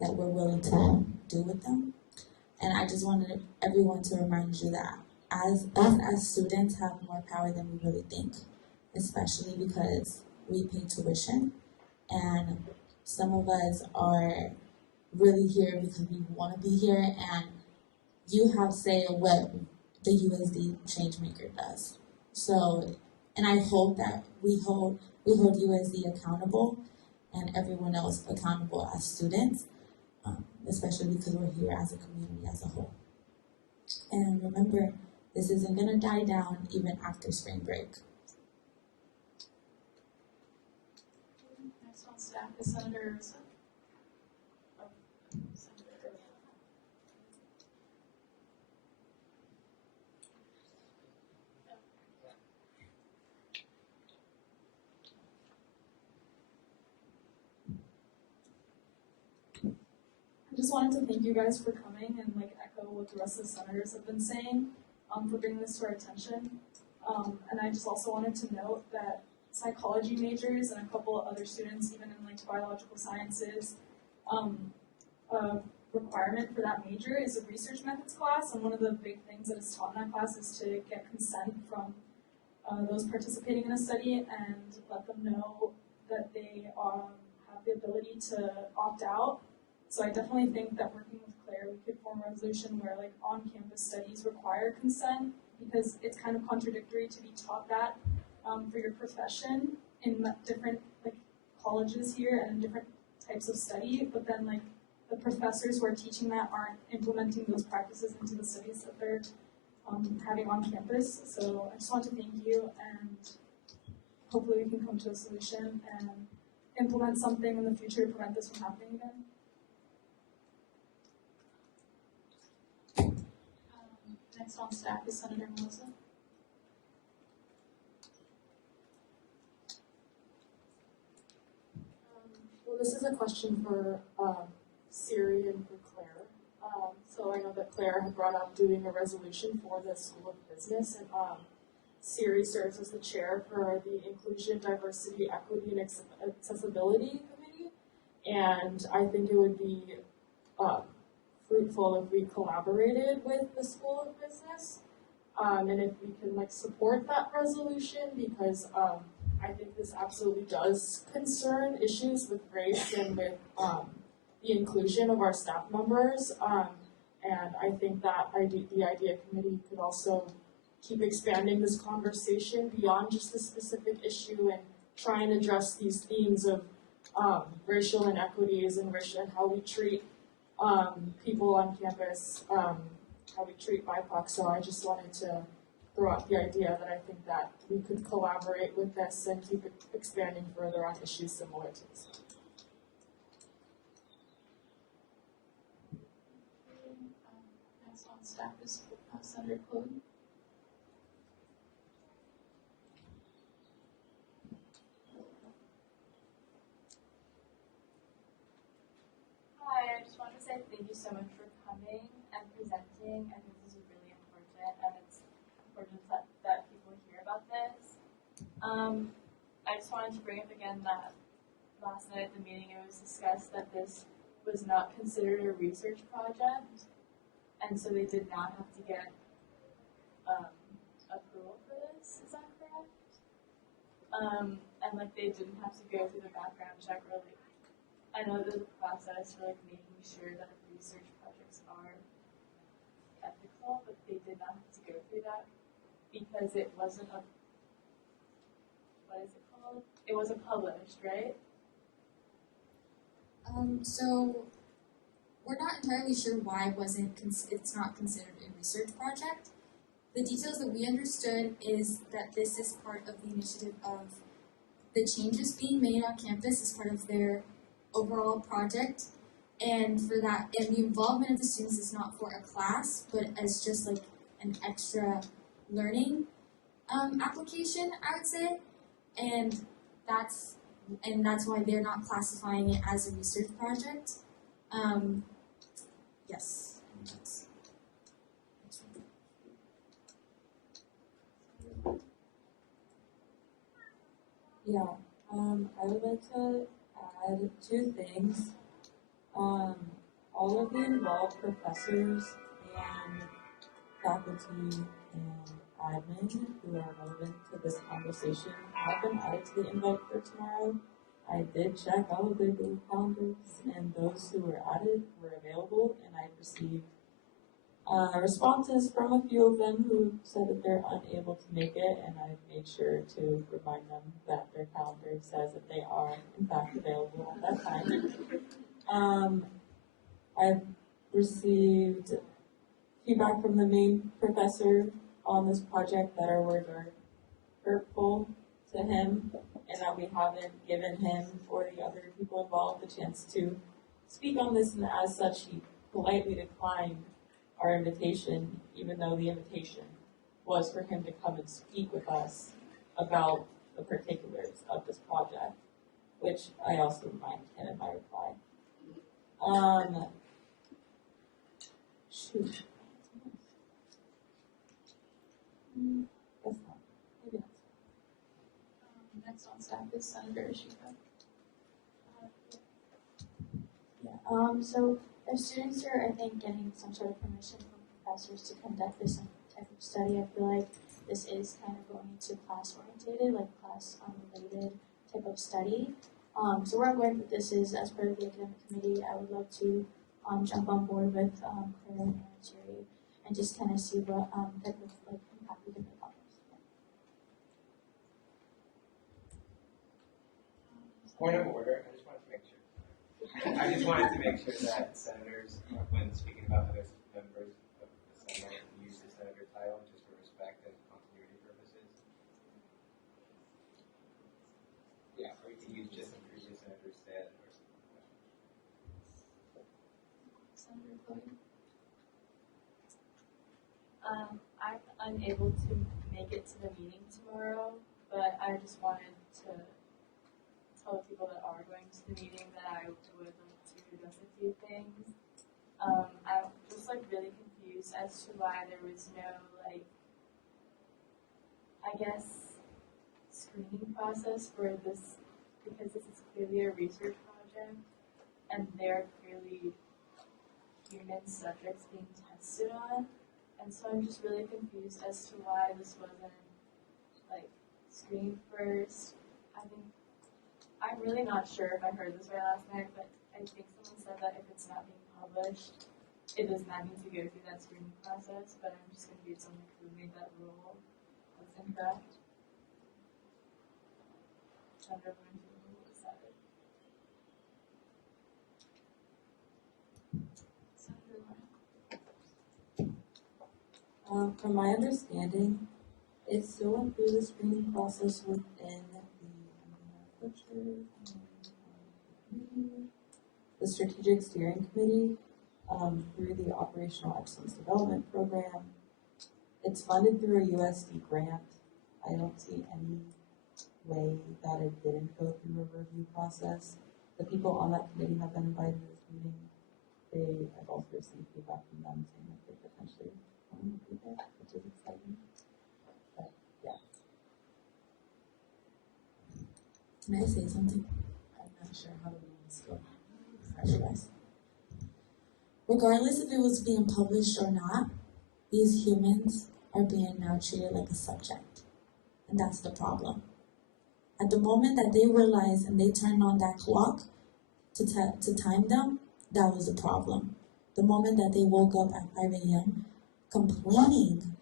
that we're willing to do with them. And I just wanted everyone to remind you that as students have more power than we really think especially because we pay tuition and some of us are really here because we want to be here, and you have say of what the USD Changemaker does. So, and I hope that we hold USD accountable and everyone else accountable as students, especially because we're here as a community as a whole. And remember, this isn't going to die down even after spring break. Next on staff is Senator Russo. I just wanted to thank you guys for coming and echo what the rest of the senators have been saying, for bringing this to our attention. And I just also wanted to note that psychology majors and a couple of other students, even in biological sciences, a requirement for that major is a research methods class, and one of the big things that is taught in that class is to get consent from those participating in a study and let them know that they have the ability to opt out. So I definitely think that working with Claire, we could form a resolution where on-campus studies require consent, because it's kind of contradictory to be taught that for your profession in different colleges here and in different types of study, but then the professors who are teaching that aren't implementing those practices into the studies that they're having on campus. So I just want to thank you, and hopefully we can come to a solution and implement something in the future to prevent this from happening again. Next on staff is Senator Melissa. Well, this is a question for Siri and for Claire. So I know that Claire had brought up doing a resolution for the School of Business, and Siri serves as the chair for the Inclusion, Diversity, Equity, and Accessibility Committee. And I think it would be fruitful if we collaborated with the School of Business, and if we can support that resolution, because I think this absolutely does concern issues with race and with the inclusion of our staff members, and I think that the IDEA committee could also keep expanding this conversation beyond just the specific issue and try and address these themes of racial inequities and how we treat people on campus, how we treat BIPOC. So I just wanted to throw out the idea that I think that we could collaborate with this and keep expanding further on issues similar to this. Next on staff is Senator Cloden. Hi, I just wanted to say thank you so much for coming and presenting. I think this is really important, and it's important that people hear about this. I just wanted to bring up again that last night at the meeting it was discussed that this was not considered a research project, and so they did not have to get approval for this. Is that correct? And they didn't have to go through the background check or I know there's a process for making sure that research projects are ethical, but they did not have to go through that because it wasn't what is it called? It wasn't published, right? So we're not entirely sure why it's not considered a research project. The details that we understood is that this is part of the initiative of the changes being made on campus as part of their overall project, and for that, and the involvement of the students is not for a class, but as just an extra learning application, I would say, and that's why they're not classifying it as a research project. Yes. Yeah, I would like to add two things. All of the involved professors and faculty and admin who are relevant to this conversation have been added to the invite for tomorrow. I did check all of their Google calendars, and those who were added were available, and I received responses from a few of them who said that they're unable to make it, and I made sure to remind them that their calendar says that they are in fact available at that time. I've received feedback from the main professor on this project that our words are hurtful to him, and that we haven't given him or the other people involved a chance to speak on this, and as such he politely declined our invitation, even though the invitation was for him to come and speak with us about the particulars of this project, which I also reminded him in my reply. Shoot. Guess not. Maybe not. Next on staff is Senator Ishika. So if students are, I think, getting some sort of permission from professors to conduct this type of study, I feel like this is kind of going into class-orientated, like class-related type of study. So where I'm going with this is, as part of the academic committee, I would love to jump on board with Claire and Terry and just kind of see what type of like impact we can make on this. Point of order, I just wanted to make sure that senators, when speaking about other members of the Senate, use the senator title just for respect and continuity purposes. Yeah, or you can use just a previous senator said or Senator Chloe. I'm unable to make it to the meeting tomorrow, but I just wanted to tell the people that are going to the meeting that I would like to address a few things. I'm just like really confused as to why there was no like, I guess, screening process for this, because this is clearly a research project and they're clearly human subjects being tested on. And so I'm just really confused as to why this wasn't like screened first. I'm really not sure if I heard this right last night, but I think someone said that if it's not being published, it does not need to go through that screening process, but I'm just confused on like who made that rule. That's incorrect. Senator Lorenzo, who said it? Senator Lorenzo. From my understanding, it still went through the screening process within the Strategic Steering Committee through the Operational Excellence Development Program. It's funded through a USD grant. I don't see any way that it didn't go through a review process. The people on that committee have been invited to this meeting. I've also received feedback from them saying that they potentially want to be there, which is exciting. But yeah. Can I say something? I'm not sure how to read this book. Sorry, guys. Regardless if it was being published or not, these humans are being now treated like a subject. And that's the problem. At the moment that they realized and they turned on that clock to time them, that was the problem. The moment that they woke up at 5 a.m. complaining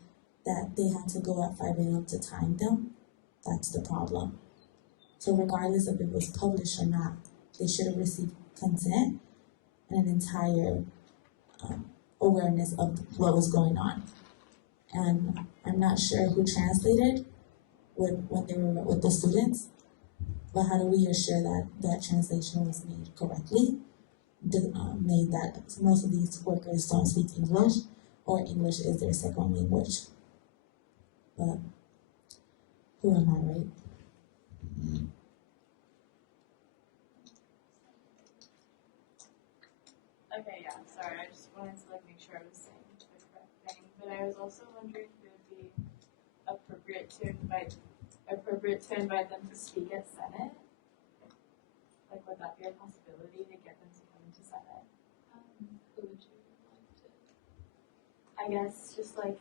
that they had to go at 5 a.m. to time them, that's the problem. So regardless if it was published or not, they should have received consent and an entire awareness of what was going on. And I'm not sure who translated when they were with the students, but how do we assure that that translation was made correctly? Made that most of these workers don't speak English, or English is their second language. But who am I, right? Okay, yeah, sorry, I just wanted to like make sure I was saying the correct thing, but I was also wondering if it would be appropriate to invite them to speak at Senate. Like, would that be a possibility to get them to come into Senate? Who would you like to? I guess just like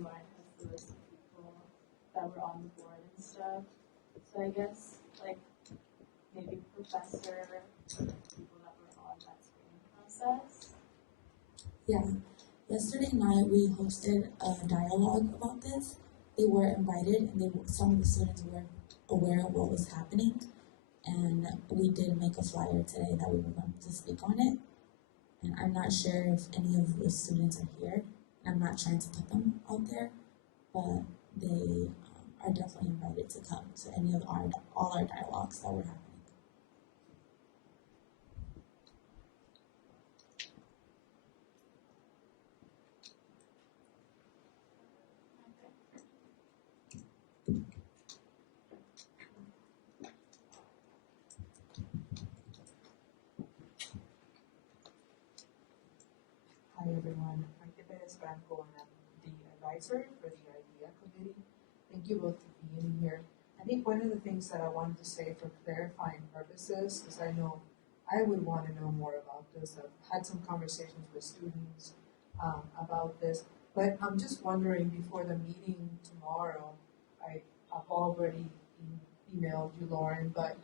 mine has the list of people that were on the board and stuff. So I guess like maybe professor or people that were on that screening process. Yeah. Yesterday night we hosted a dialogue about this. They were invited and some of the students were aware of what was happening. And we did make a flyer today that we were going to speak on it. And I'm not sure if any of the students are here. I'm not trying to put them out there, but they are definitely invited to come to any of all our dialogues that were happening. Hi everyone, I'm Tibet Banco and I'm the advisor for the IDEA committee. Thank you both for being here. I think one of the things that I wanted to say for clarifying purposes, because I know I would want to know more about this. I've had some conversations with students about this, but I'm just wondering before the meeting tomorrow, I've already emailed you, Lauren, but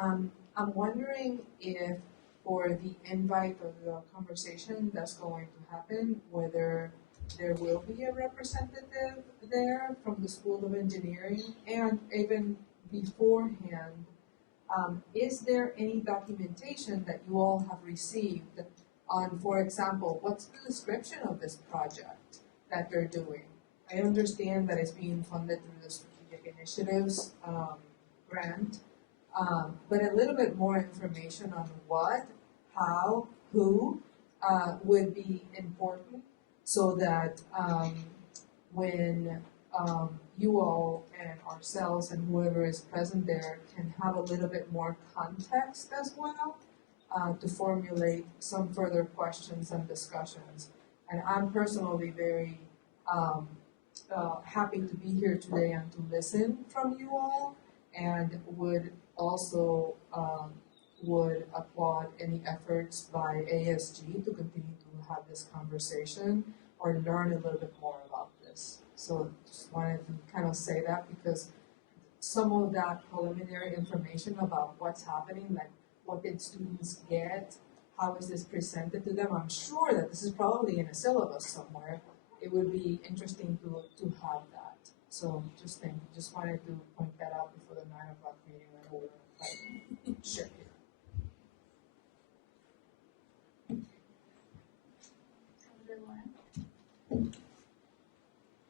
I'm wondering if for the invite of the conversation that's going to happen, whether there will be a representative there from the School of Engineering, and even beforehand, is there any documentation that you all have received on, for example, what's the description of this project that they're doing? I understand that it's being funded through the Strategic Initiatives grant, but a little bit more information on what, how, who would be important so that when you all and ourselves and whoever is present there can have a little bit more context as well to formulate some further questions and discussions. And I'm personally very happy to be here today and to listen from you all, and would also would applaud any efforts by ASG to continue to have this conversation or learn a little bit more about this. So just wanted to kind of say that because some of that preliminary information about what's happening, like what did students get, how is this presented to them, I'm sure that this is probably in a syllabus somewhere. It would be interesting to have that. So just wanted to point that out before the 9 o'clock meeting. I know we're like, sure.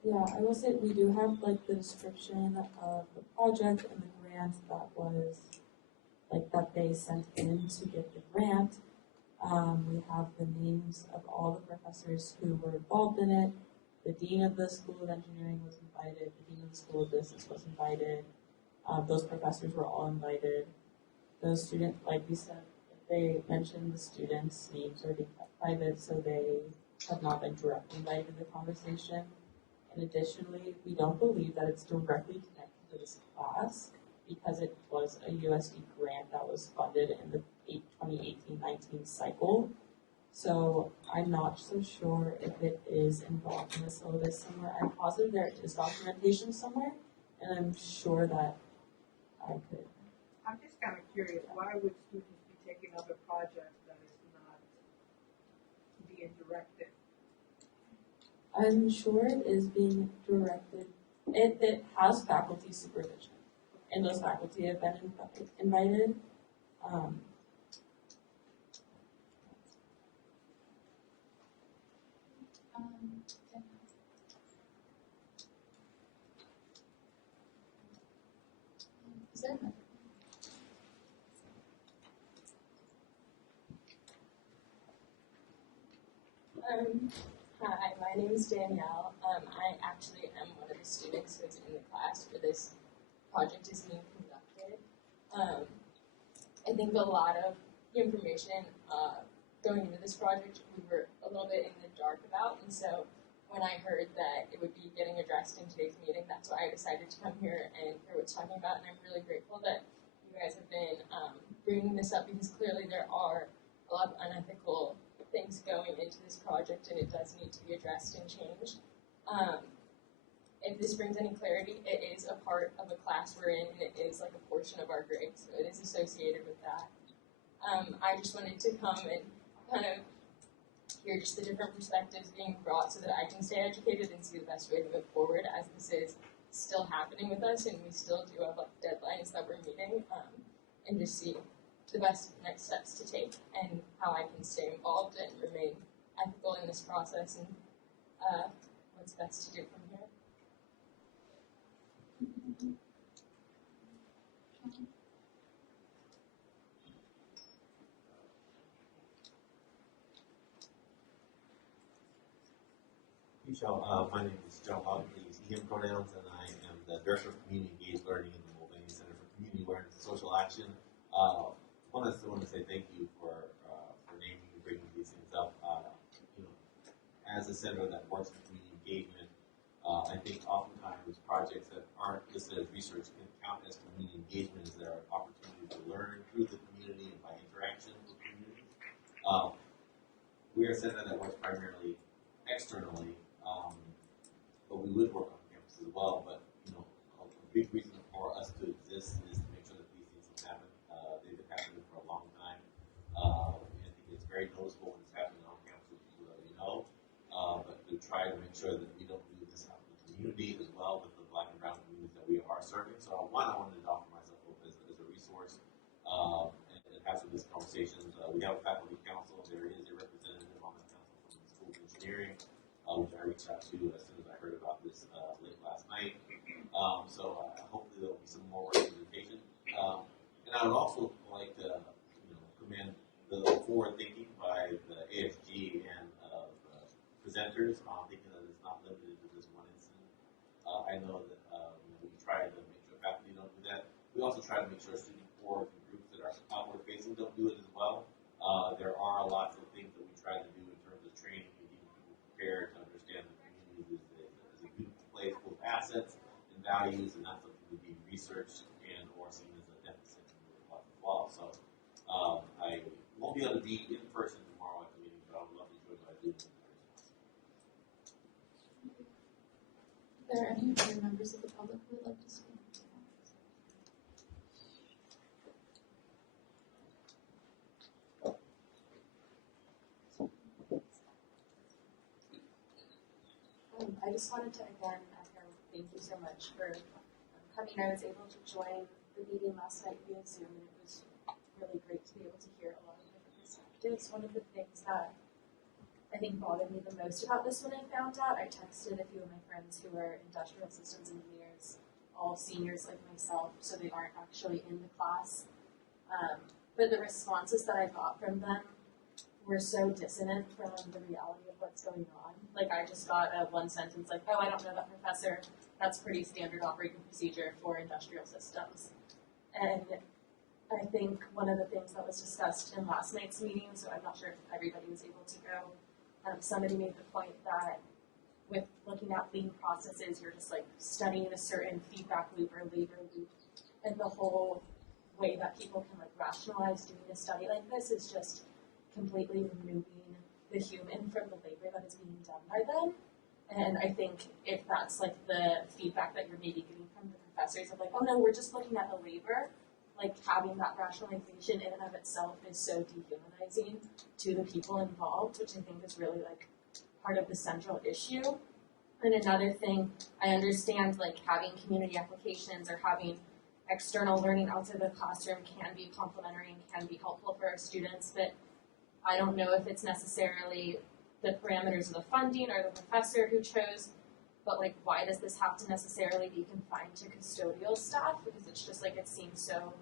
Yeah, I will say we do have like the description of the project and the grant that was like that they sent in to get the grant. We have the names of all the professors who were involved in it. The dean of the School of Engineering was invited. The dean of the School of Business was invited. Those professors were all invited. Those students, like we said, they mentioned the students' names are being kept private, so they have not been directly invited to the conversation. And additionally, we don't believe that it's directly connected to this class because it was a USD grant that was funded in the 2018-19 cycle. So I'm not so sure if it is involved in the syllabus somewhere. I'm positive there is documentation somewhere, and I'm sure that I could. I'm just kind of curious, why would students be taking up a project that is not being directed? I'm sure it is being directed. It has faculty supervision, and those faculty have been invited. Is there Hi, my name is Danielle. I actually am one of the students who's in the class where this project is being conducted. I think a lot of information going into this project we were a little bit in the dark about, and so when I heard that it would be getting addressed in today's meeting, that's why I decided to come here and hear what's talking about, and I'm really grateful that you guys have been bringing this up because clearly there are a lot of unethical things going into this project and it does need to be addressed and changed. if this brings any clarity, it is a part of a class we're in, and it is like a portion of our grade, so it is associated with that. I just wanted to come and kind of hear just the different perspectives being brought so that I can stay educated and see the best way to move forward, as this is still happening with us and we still do have like deadlines that we're meeting, and just see the best next steps to take and how I can stay involved and remain ethical in this process, and what's best to do from here. Michelle, my name is Joe Hogg. I use he, him pronouns, and I am the Director of Community Engaged Learning in the Mulvaney Center for Community Awareness and Social Action. I still want to say thank you for naming and bringing these things up. As a center that works with community engagement, I think oftentimes projects that aren't listed as research can count as community engagement, as there are opportunities to learn through the community and by interaction with communities. We are a center that works primarily externally, but we would work on campus as well. But a big reason for us to exist is to make sure that these things don't happen. They've been happening for a long time, and I think it's very noticeable when it's happening on campus with people that we know. But we try to make sure that we don't do this out in the community as well, with the Black and brown communities that we are serving. So I wanted to offer myself as a resource and have some of these conversations. We have a faculty council. There is a representative on that council from the School of Engineering, which I reached out to as soon as I heard about this late last night. So hopefully there'll be some more representation. And I would also like to commend the forward thinking by the ASG and the presenters on thinking that it's not limited to this one incident. I know that we try to make sure faculty don't do that. We also try to make sure student boards and groups that are outward facing don't do it as well. There are lots of things that we try to do in terms of training and getting people prepared to understand the community is a beautiful place full of assets and values, and not something to be researched and or seen as a deficit and a flaw. So I won't be able to be in person tomorrow at the meeting, but I would love to join by Zoom. Are there any other members of the public who would like to speak? I just wanted to again echo thank you so much for coming. I was able to join the meeting last night via Zoom, and it was really great to be able to hear a lot of different perspectives. One of the things that I think bothered me the most about this when I found out, I texted a few of my friends who are industrial systems engineers, all seniors like myself, so they aren't actually in the class. But the responses that I got from them were so dissonant from the reality of what's going on. Like, I just got a one sentence like, oh, I don't know that professor, that's pretty standard operating procedure for industrial systems. And I think one of the things that was discussed in last night's meeting, so I'm not sure if everybody was able to go, somebody made the point that with looking at lean processes, you're just like studying a certain feedback loop or labor loop, and the whole way that people can like rationalize doing a study like this is just completely removing the human from the labor that is being done by them. And I think if that's like the feedback that you're maybe getting from the professors of like, oh no, we're just looking at the labor, like having that rationalization in and of itself is so dehumanizing to the people involved, which I think is really like part of the central issue. And another thing, I understand like having community applications or having external learning outside the classroom can be complementary and can be helpful for our students, but I don't know if it's necessarily the parameters of the funding or the professor who chose, but like why does this have to necessarily be confined to custodial staff? Because it's just like it seems so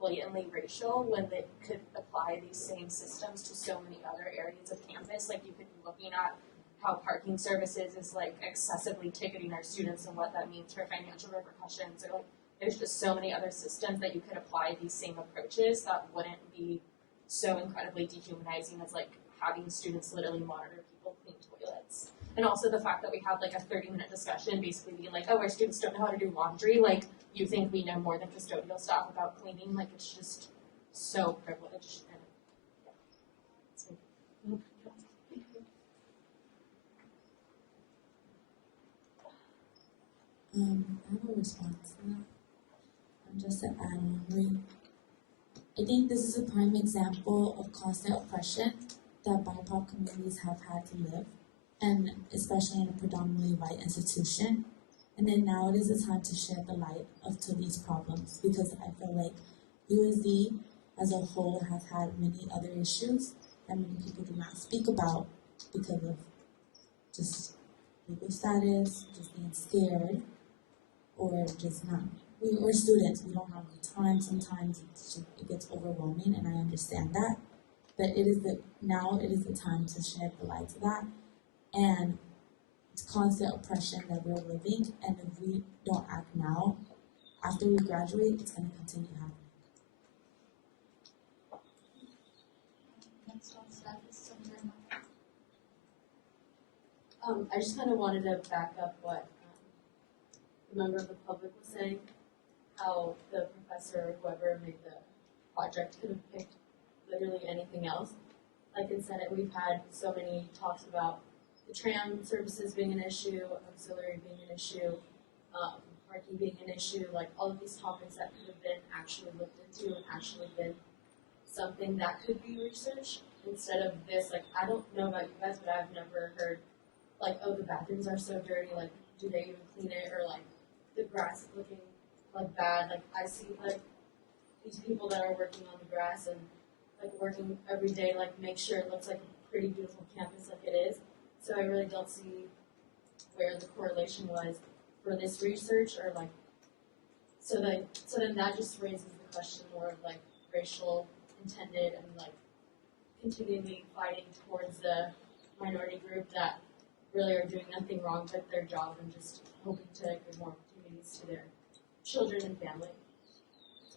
blatantly racial when they could apply these same systems to so many other areas of campus. Like you could be looking at how parking services is like excessively ticketing our students and what that means for financial repercussions, or like there's just so many other systems that you could apply these same approaches that wouldn't be so incredibly dehumanizing as like having students literally monitor people clean toilets. And also the fact that we have like a 30-minute discussion basically being like, oh, our students don't know how to do laundry, like you think we know more than custodial staff about cleaning, like it's just so privileged. And yeah. I have a response to that. Just to add on, I think this is a prime example of constant oppression that BIPOC communities have had to live, and especially in a predominantly white institution. And then now it is the time to shed the light to these problems, because I feel like USD as a whole has had many other issues that many people do not speak about because of just legal status, just being scared, or just not. We're students, we don't have the time. Sometimes it gets overwhelming, and I understand that. But now it is the time to shed the light to that. And it's constant oppression that we're living, and if we don't act now, after we graduate, it's going to continue happening. I just kind of wanted to back up what the member of the public was saying, how the professor or whoever made the project could have picked literally anything else. Like in Senate, we've had so many talks about the tram services being an issue, auxiliary being an issue, parking being an issue, like all of these topics that could have been actually looked into and actually been something that could be researched instead of this. Like, I don't know about you guys, but I've never heard, like, oh, the bathrooms are so dirty, like, do they even clean it? Or, like, the grass is looking, like, bad. Like, I see, like, these people that are working on the grass and, like, working every day, like, make sure it looks like a pretty beautiful campus like it is. So I really don't see where the correlation was for this research, or, like, so then that just raises the question more of, like, racial intended and, like, continually fighting towards the minority group that really are doing nothing wrong but their job and just hoping to give more opportunities to their children and family. That's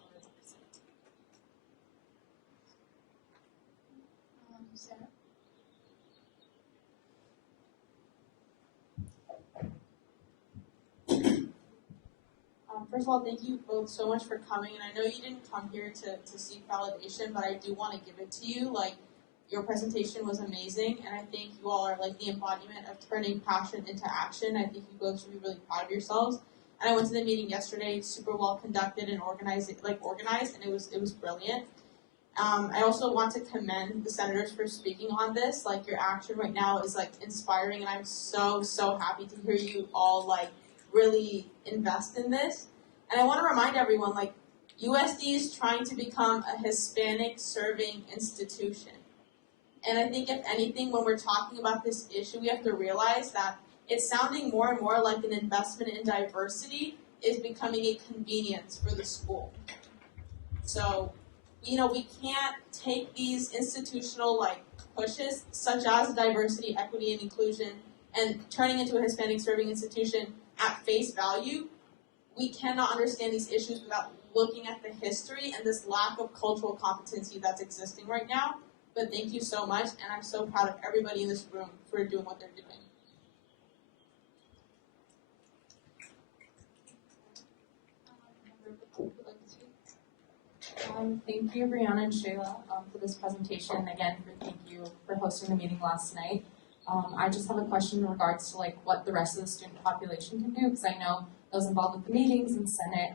all I want to say. Sarah? First of all, thank you both so much for coming, and I know you didn't come here to seek validation, but I do want to give it to you. Like, your presentation was amazing, and I think you all are like the embodiment of turning passion into action. I think you both should be really proud of yourselves. And I went to the meeting yesterday, super well conducted and organized, and it was brilliant. I also want to commend the senators for speaking on this. Like, your action right now is like inspiring, and I'm so happy to hear you all like really invest in this. And I want to remind everyone, like, USD is trying to become a Hispanic serving institution. And I think if anything, when we're talking about this issue, we have to realize that it's sounding more and more like an investment in diversity is becoming a convenience for the school. So, we can't take these institutional like pushes, such as diversity, equity, and inclusion, and turning into a Hispanic serving institution at face value. We cannot understand these issues without looking at the history and this lack of cultural competency that's existing right now. But thank you so much, and I'm so proud of everybody in this room for doing what they're doing. Thank you, Brianna and Shayla, for this presentation. Again, thank you for hosting the meeting last night. I just have a question in regards to like what the rest of the student population can do, because I know those involved with the meetings and Senate,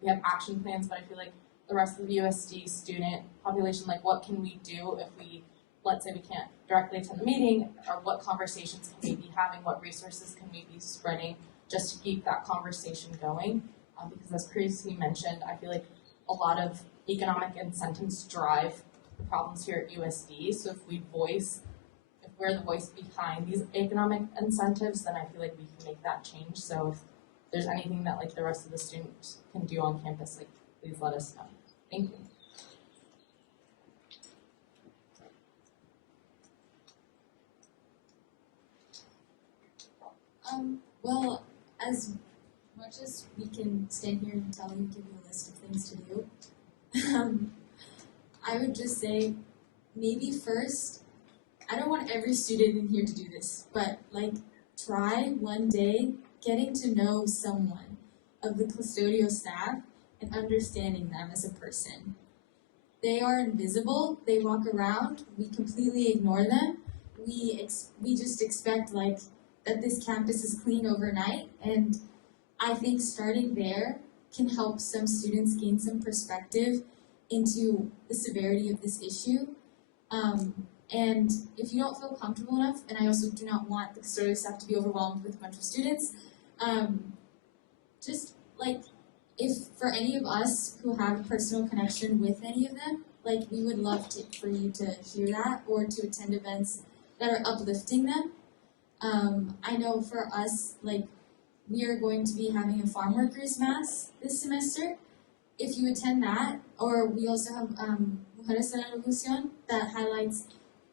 we have action plans, but I feel like the rest of the USD student population, like what can we do if we, let's say we can't directly attend the meeting, or what conversations can we be having, what resources can we be spreading just to keep that conversation going? Because as previously mentioned, I feel like a lot of economic incentives drive the problems here at USD. So if we're the voice behind these economic incentives, then I feel like we can make that change. So if there's anything that like the rest of the students can do on campus, like please let us know. Thank you. Well, as much as we can stand here and tell you, give you a list of things to do, I would just say maybe first, I don't want every student in here to do this, but like try one day getting to know someone of the custodial staff and understanding them as a person. They are invisible, they walk around, we completely ignore them. We just expect like that this campus is clean overnight, and I think starting there can help some students gain some perspective into the severity of this issue. And if you don't feel comfortable enough, and I also do not want the custodial staff to be overwhelmed with a bunch of students, just like if for any of us who have a personal connection with any of them, like we would love for you to hear that or to attend events that are uplifting them. I know for us, like we are going to be having a farm workers mass this semester. If you attend that, or we also have Mujeres de la Revolución that highlights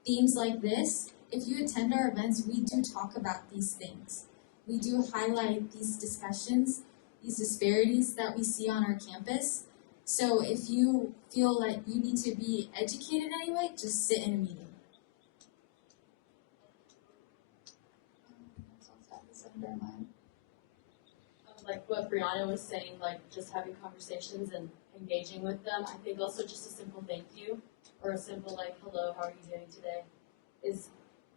themes like this. If you attend our events, we do talk about these things. We do highlight these discussions, these disparities that we see on our campus. So if you feel like you need to be educated anyway, just sit in a meeting. Like what Brianna was saying, like just having conversations and engaging with them. I think also just a simple thank you or a simple like, hello, how are you doing today is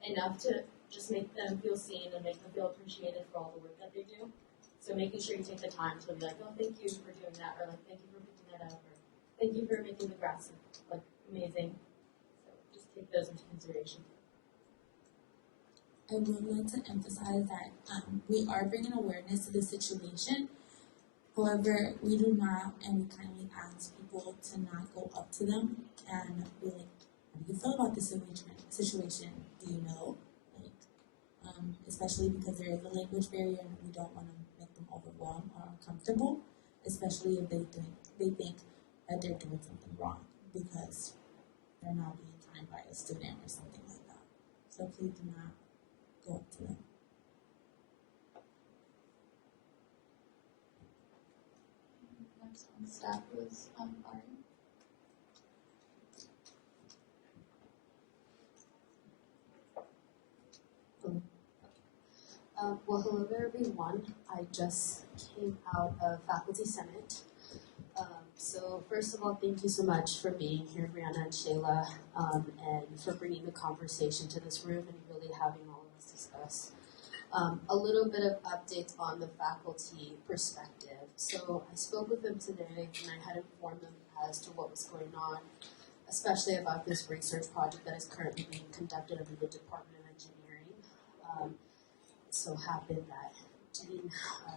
enough to just make them feel seen and make them feel appreciated for all the work that they do. So making sure you take the time to be like, oh, thank you for doing that, or like, thank you for picking that up, or thank you for making the grass like amazing. So just take those into consideration. I would like to emphasize that we are bringing awareness to the situation. However, we do not, and we kindly ask people to not go up to them and be like, how do you feel about this situation? Do you know? Like, especially because there is a language barrier and we don't want to make them overwhelmed or uncomfortable, especially if they think that they're doing something wrong because they're not being fined by a student or something like that. So please do not go up to them. Next on staff was Ari. Well, hello there, everyone. I just came out of Faculty Senate. So first of all, thank you so much for being here, Brianna and Shayla, and for bringing the conversation to this room and really having all of us discuss. A little bit of updates on the faculty perspective. So I spoke with them today and I had informed them as to what was going on, especially about this research project that is currently being conducted under the Department of Engineering. It so happened that Dean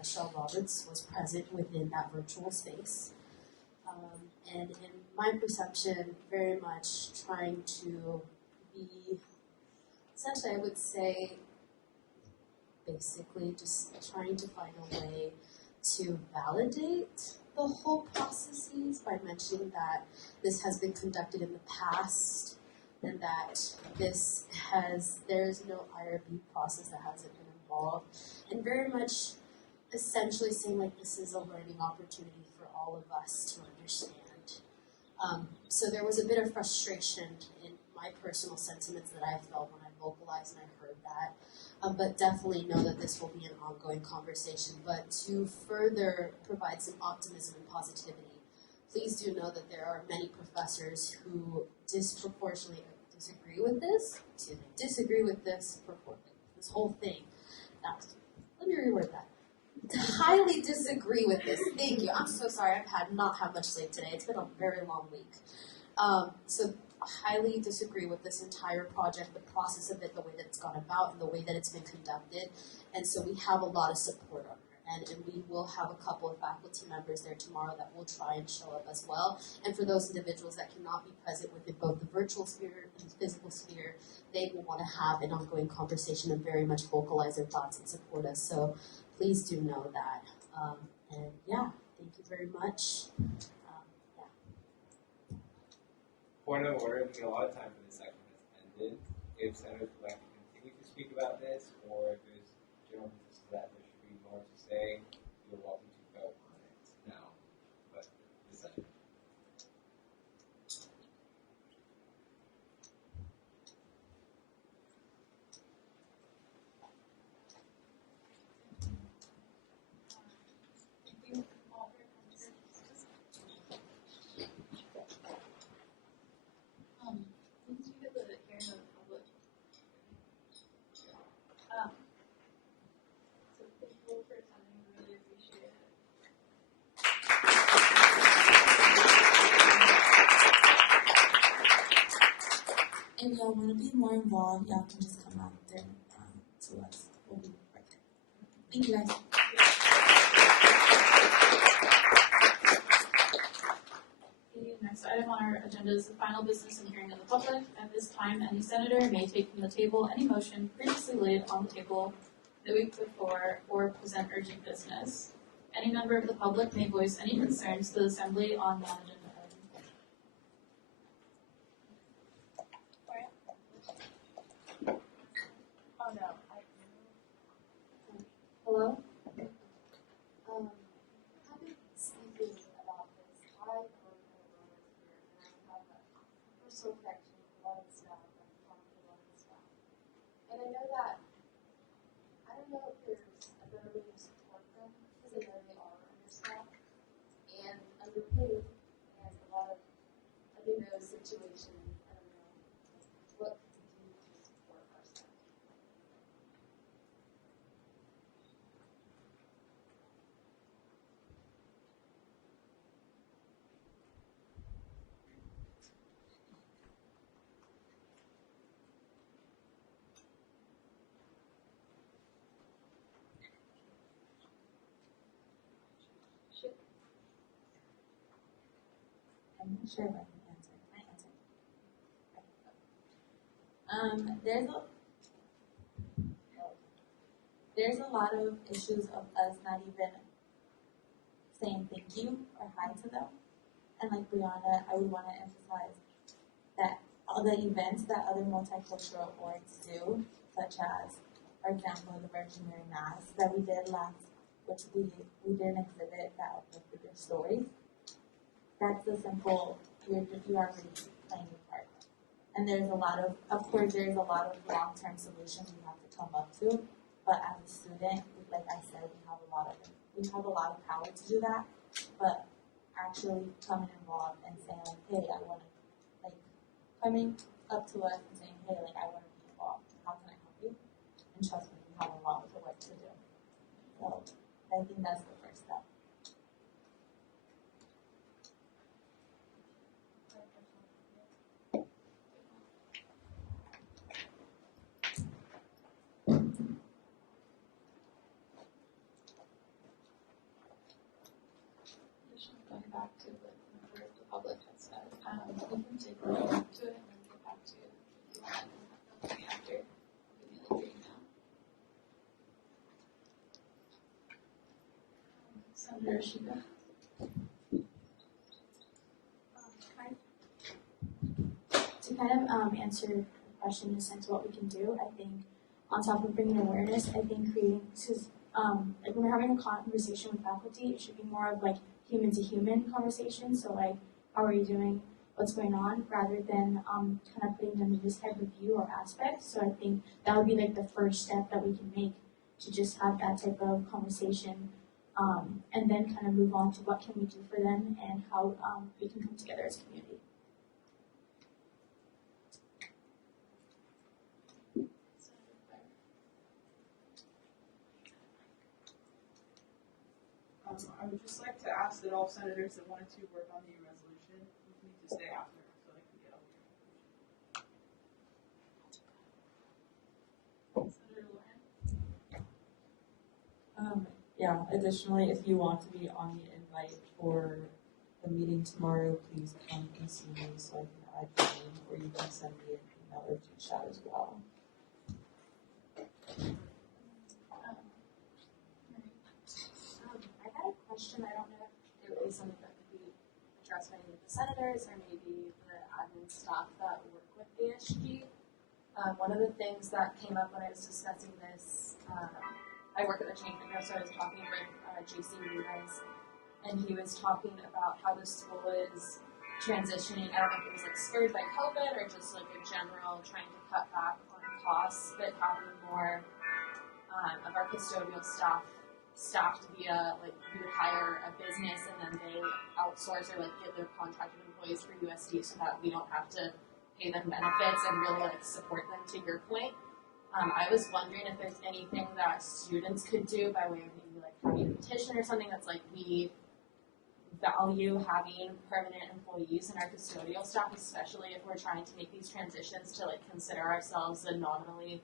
Shell Roberts was present within that virtual space. And in my perception, very much trying to be, essentially I would say, basically just trying to find a way to validate the whole processes by mentioning that this has been conducted in the past and that there's no IRB process that hasn't been involved, and very much essentially saying like this is a learning opportunity for all of us to understand. So there was a bit of frustration in my personal sentiments that I felt when I vocalized and I heard that. But definitely know that this will be an ongoing conversation. But to further provide some optimism and positivity, please do know that there are many professors who disproportionately disagree with this whole thing. Now, let me reword that. Highly disagree with this. Thank you. I'm so sorry. I've not had much sleep today. It's been a very long week. So highly disagree with this entire project, the process of it, the way that it's gone about, and the way that it's been conducted. And so we have a lot of support on it. And we will have a couple of faculty members there tomorrow that will try and show up as well. And for those individuals that cannot be present within both the virtual sphere and the physical sphere, they will want to have an ongoing conversation and very much vocalize their thoughts and support us. So please do know that. And yeah, thank you very much. Point of order, a lot of time for this section has ended. If senators would like to continue to speak about this, or if there's general business that there should be more to say, you're welcome to go on it now. But this session. If y'all want to be more involved, y'all can just come out there to us. We'll be right there. Thank you guys. The next item on our agenda is the final business and hearing of the public. At this time, any senator may take from the table any motion previously laid on the table the week before or present urgent business. Any member of the public may voice any concerns to the assembly on non-agenda items. Oh no. Hello? I've been speaking about this. I work at a here, and I have a personal connection with a lot of the staff. I've talked to a lot of the staff. And I know that, I don't know if there's a better way to support them, because I know they are understaffed and underpaid, and a lot of, like in those situations, I don't know what to do to support our staff. I'm not sure if I can answer. Can I answer? There's a lot of issues of us not even saying thank you or hi to them. And like Brianna, I would want to emphasize that all the events that other multicultural orgs do, such as, for example, the Virgin Mary Mass that we did last, which we did an exhibit that uplifted their stories. That's a simple, you are already playing your part. And there's a lot of course, there's a lot of long-term solutions we have to come up to. But as a student, like I said, we have a lot of power to do that. But actually coming involved and saying, like, hey, I want to, like, coming up to us and saying, hey, like, I want to be involved. How can I help you? And trust me, we have a lot of work to do. So I think that's the first step. Going back to what the member of the public had said, we can take a look to it and then get back to it if you want, and have them after the meeting now. Senator Shiba. To kind of answer the question in a sense what we can do, I think on top of bringing awareness, I think creating, like when we're having a conversation with faculty, it should be more of like human to human conversation. So like, how are you doing? What's going on? Rather than kind of putting them in this type of view or aspect. So I think that would be like the first step that we can make to just have that type of conversation, and then kind of move on to what can we do for them and how we can come together as a community. I would just like to ask that all senators that wanted to work on the resolution would need to stay after so they can get all the information. Senator Lauren? Yeah, additionally, if you want to be on the invite for the meeting tomorrow, please come and see me so I can add your name, or you can send me an email or through chat as well. I had a question. I don't know if it was something that could be addressed by any of the senators or maybe the admin staff that work with ASG. One of the things that came up when I was discussing this, I work at the Change Maker, so I was talking with JC Nunez, and he was talking about how the school is transitioning. I don't know if it was like spurred by COVID or just like a general trying to cut back on costs, but having more of our custodial staff staffed via, like, we would hire a business and then they outsource or like give their contracted employees for USD so that we don't have to pay them benefits and really like support them, to your point. I was wondering if there's anything that students could do by way of maybe like having a petition or something that's like, we value having permanent employees in our custodial staff, especially if we're trying to make these transitions to like consider ourselves a nominally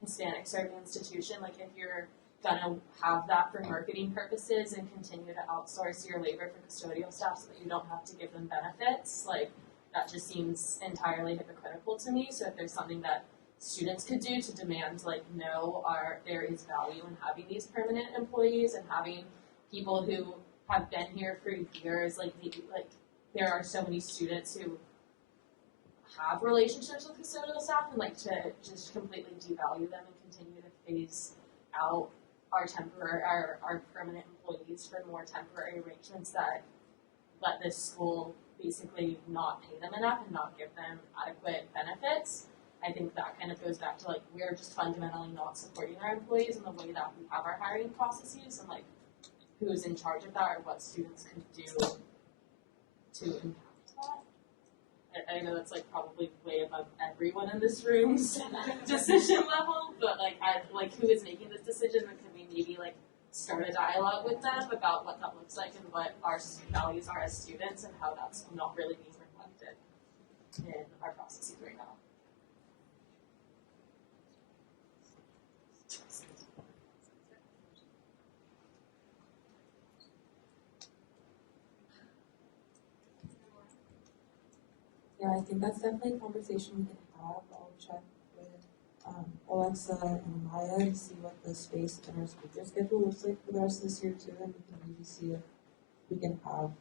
Hispanic serving institution. Like if you're gonna have that for marketing purposes and continue to outsource your labor for custodial staff so that you don't have to give them benefits, like that just seems entirely hypocritical to me. So if there's something that students could do to demand like, no, there is value in having these permanent employees and having people who have been here for years, like there are so many students who have relationships with custodial staff, and like to just completely devalue them and continue to phase out our permanent employees for more temporary arrangements that let this school basically not pay them enough and not give them adequate benefits. I think that kind of goes back to like we're just fundamentally not supporting our employees in the way that we have our hiring processes, and like who's in charge of that or what students can do to impact that. I know that's like probably way above everyone in this room's decision level, but like who is making this decision, and can we maybe like start a dialogue with them about what that looks like and what our values are as students and how that's not really being reflected in our processes right now. Yeah, I think that's definitely a conversation we can have. I'll check with Alexa and Maya to see what the space in our speaker schedule looks like for the rest of this year too, and we can maybe see if we can have,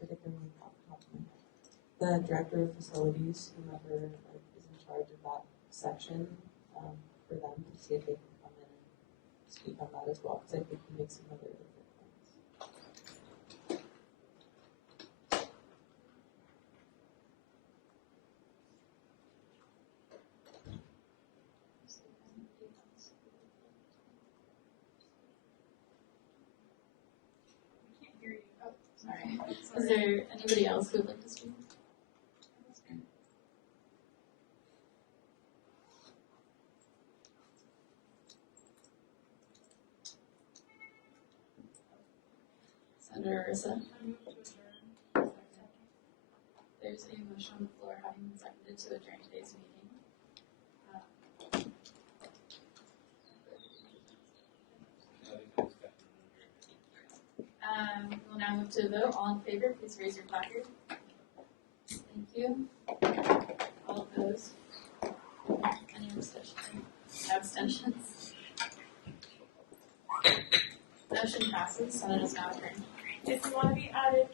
particularly the director of facilities, whoever like is in charge of that section, for them to see if they can come in and speak on that as well, because I think he makes some other different points. Sorry. Is there anybody else who would like to speak? Senator Arisa? There's a motion on the floor having been seconded to adjourn today's meeting. We'll now move to the vote. All in favor, please raise your placard. Thank you. All opposed? Any abstentions? Motion passes. Senate is now adjourned. If you want to be added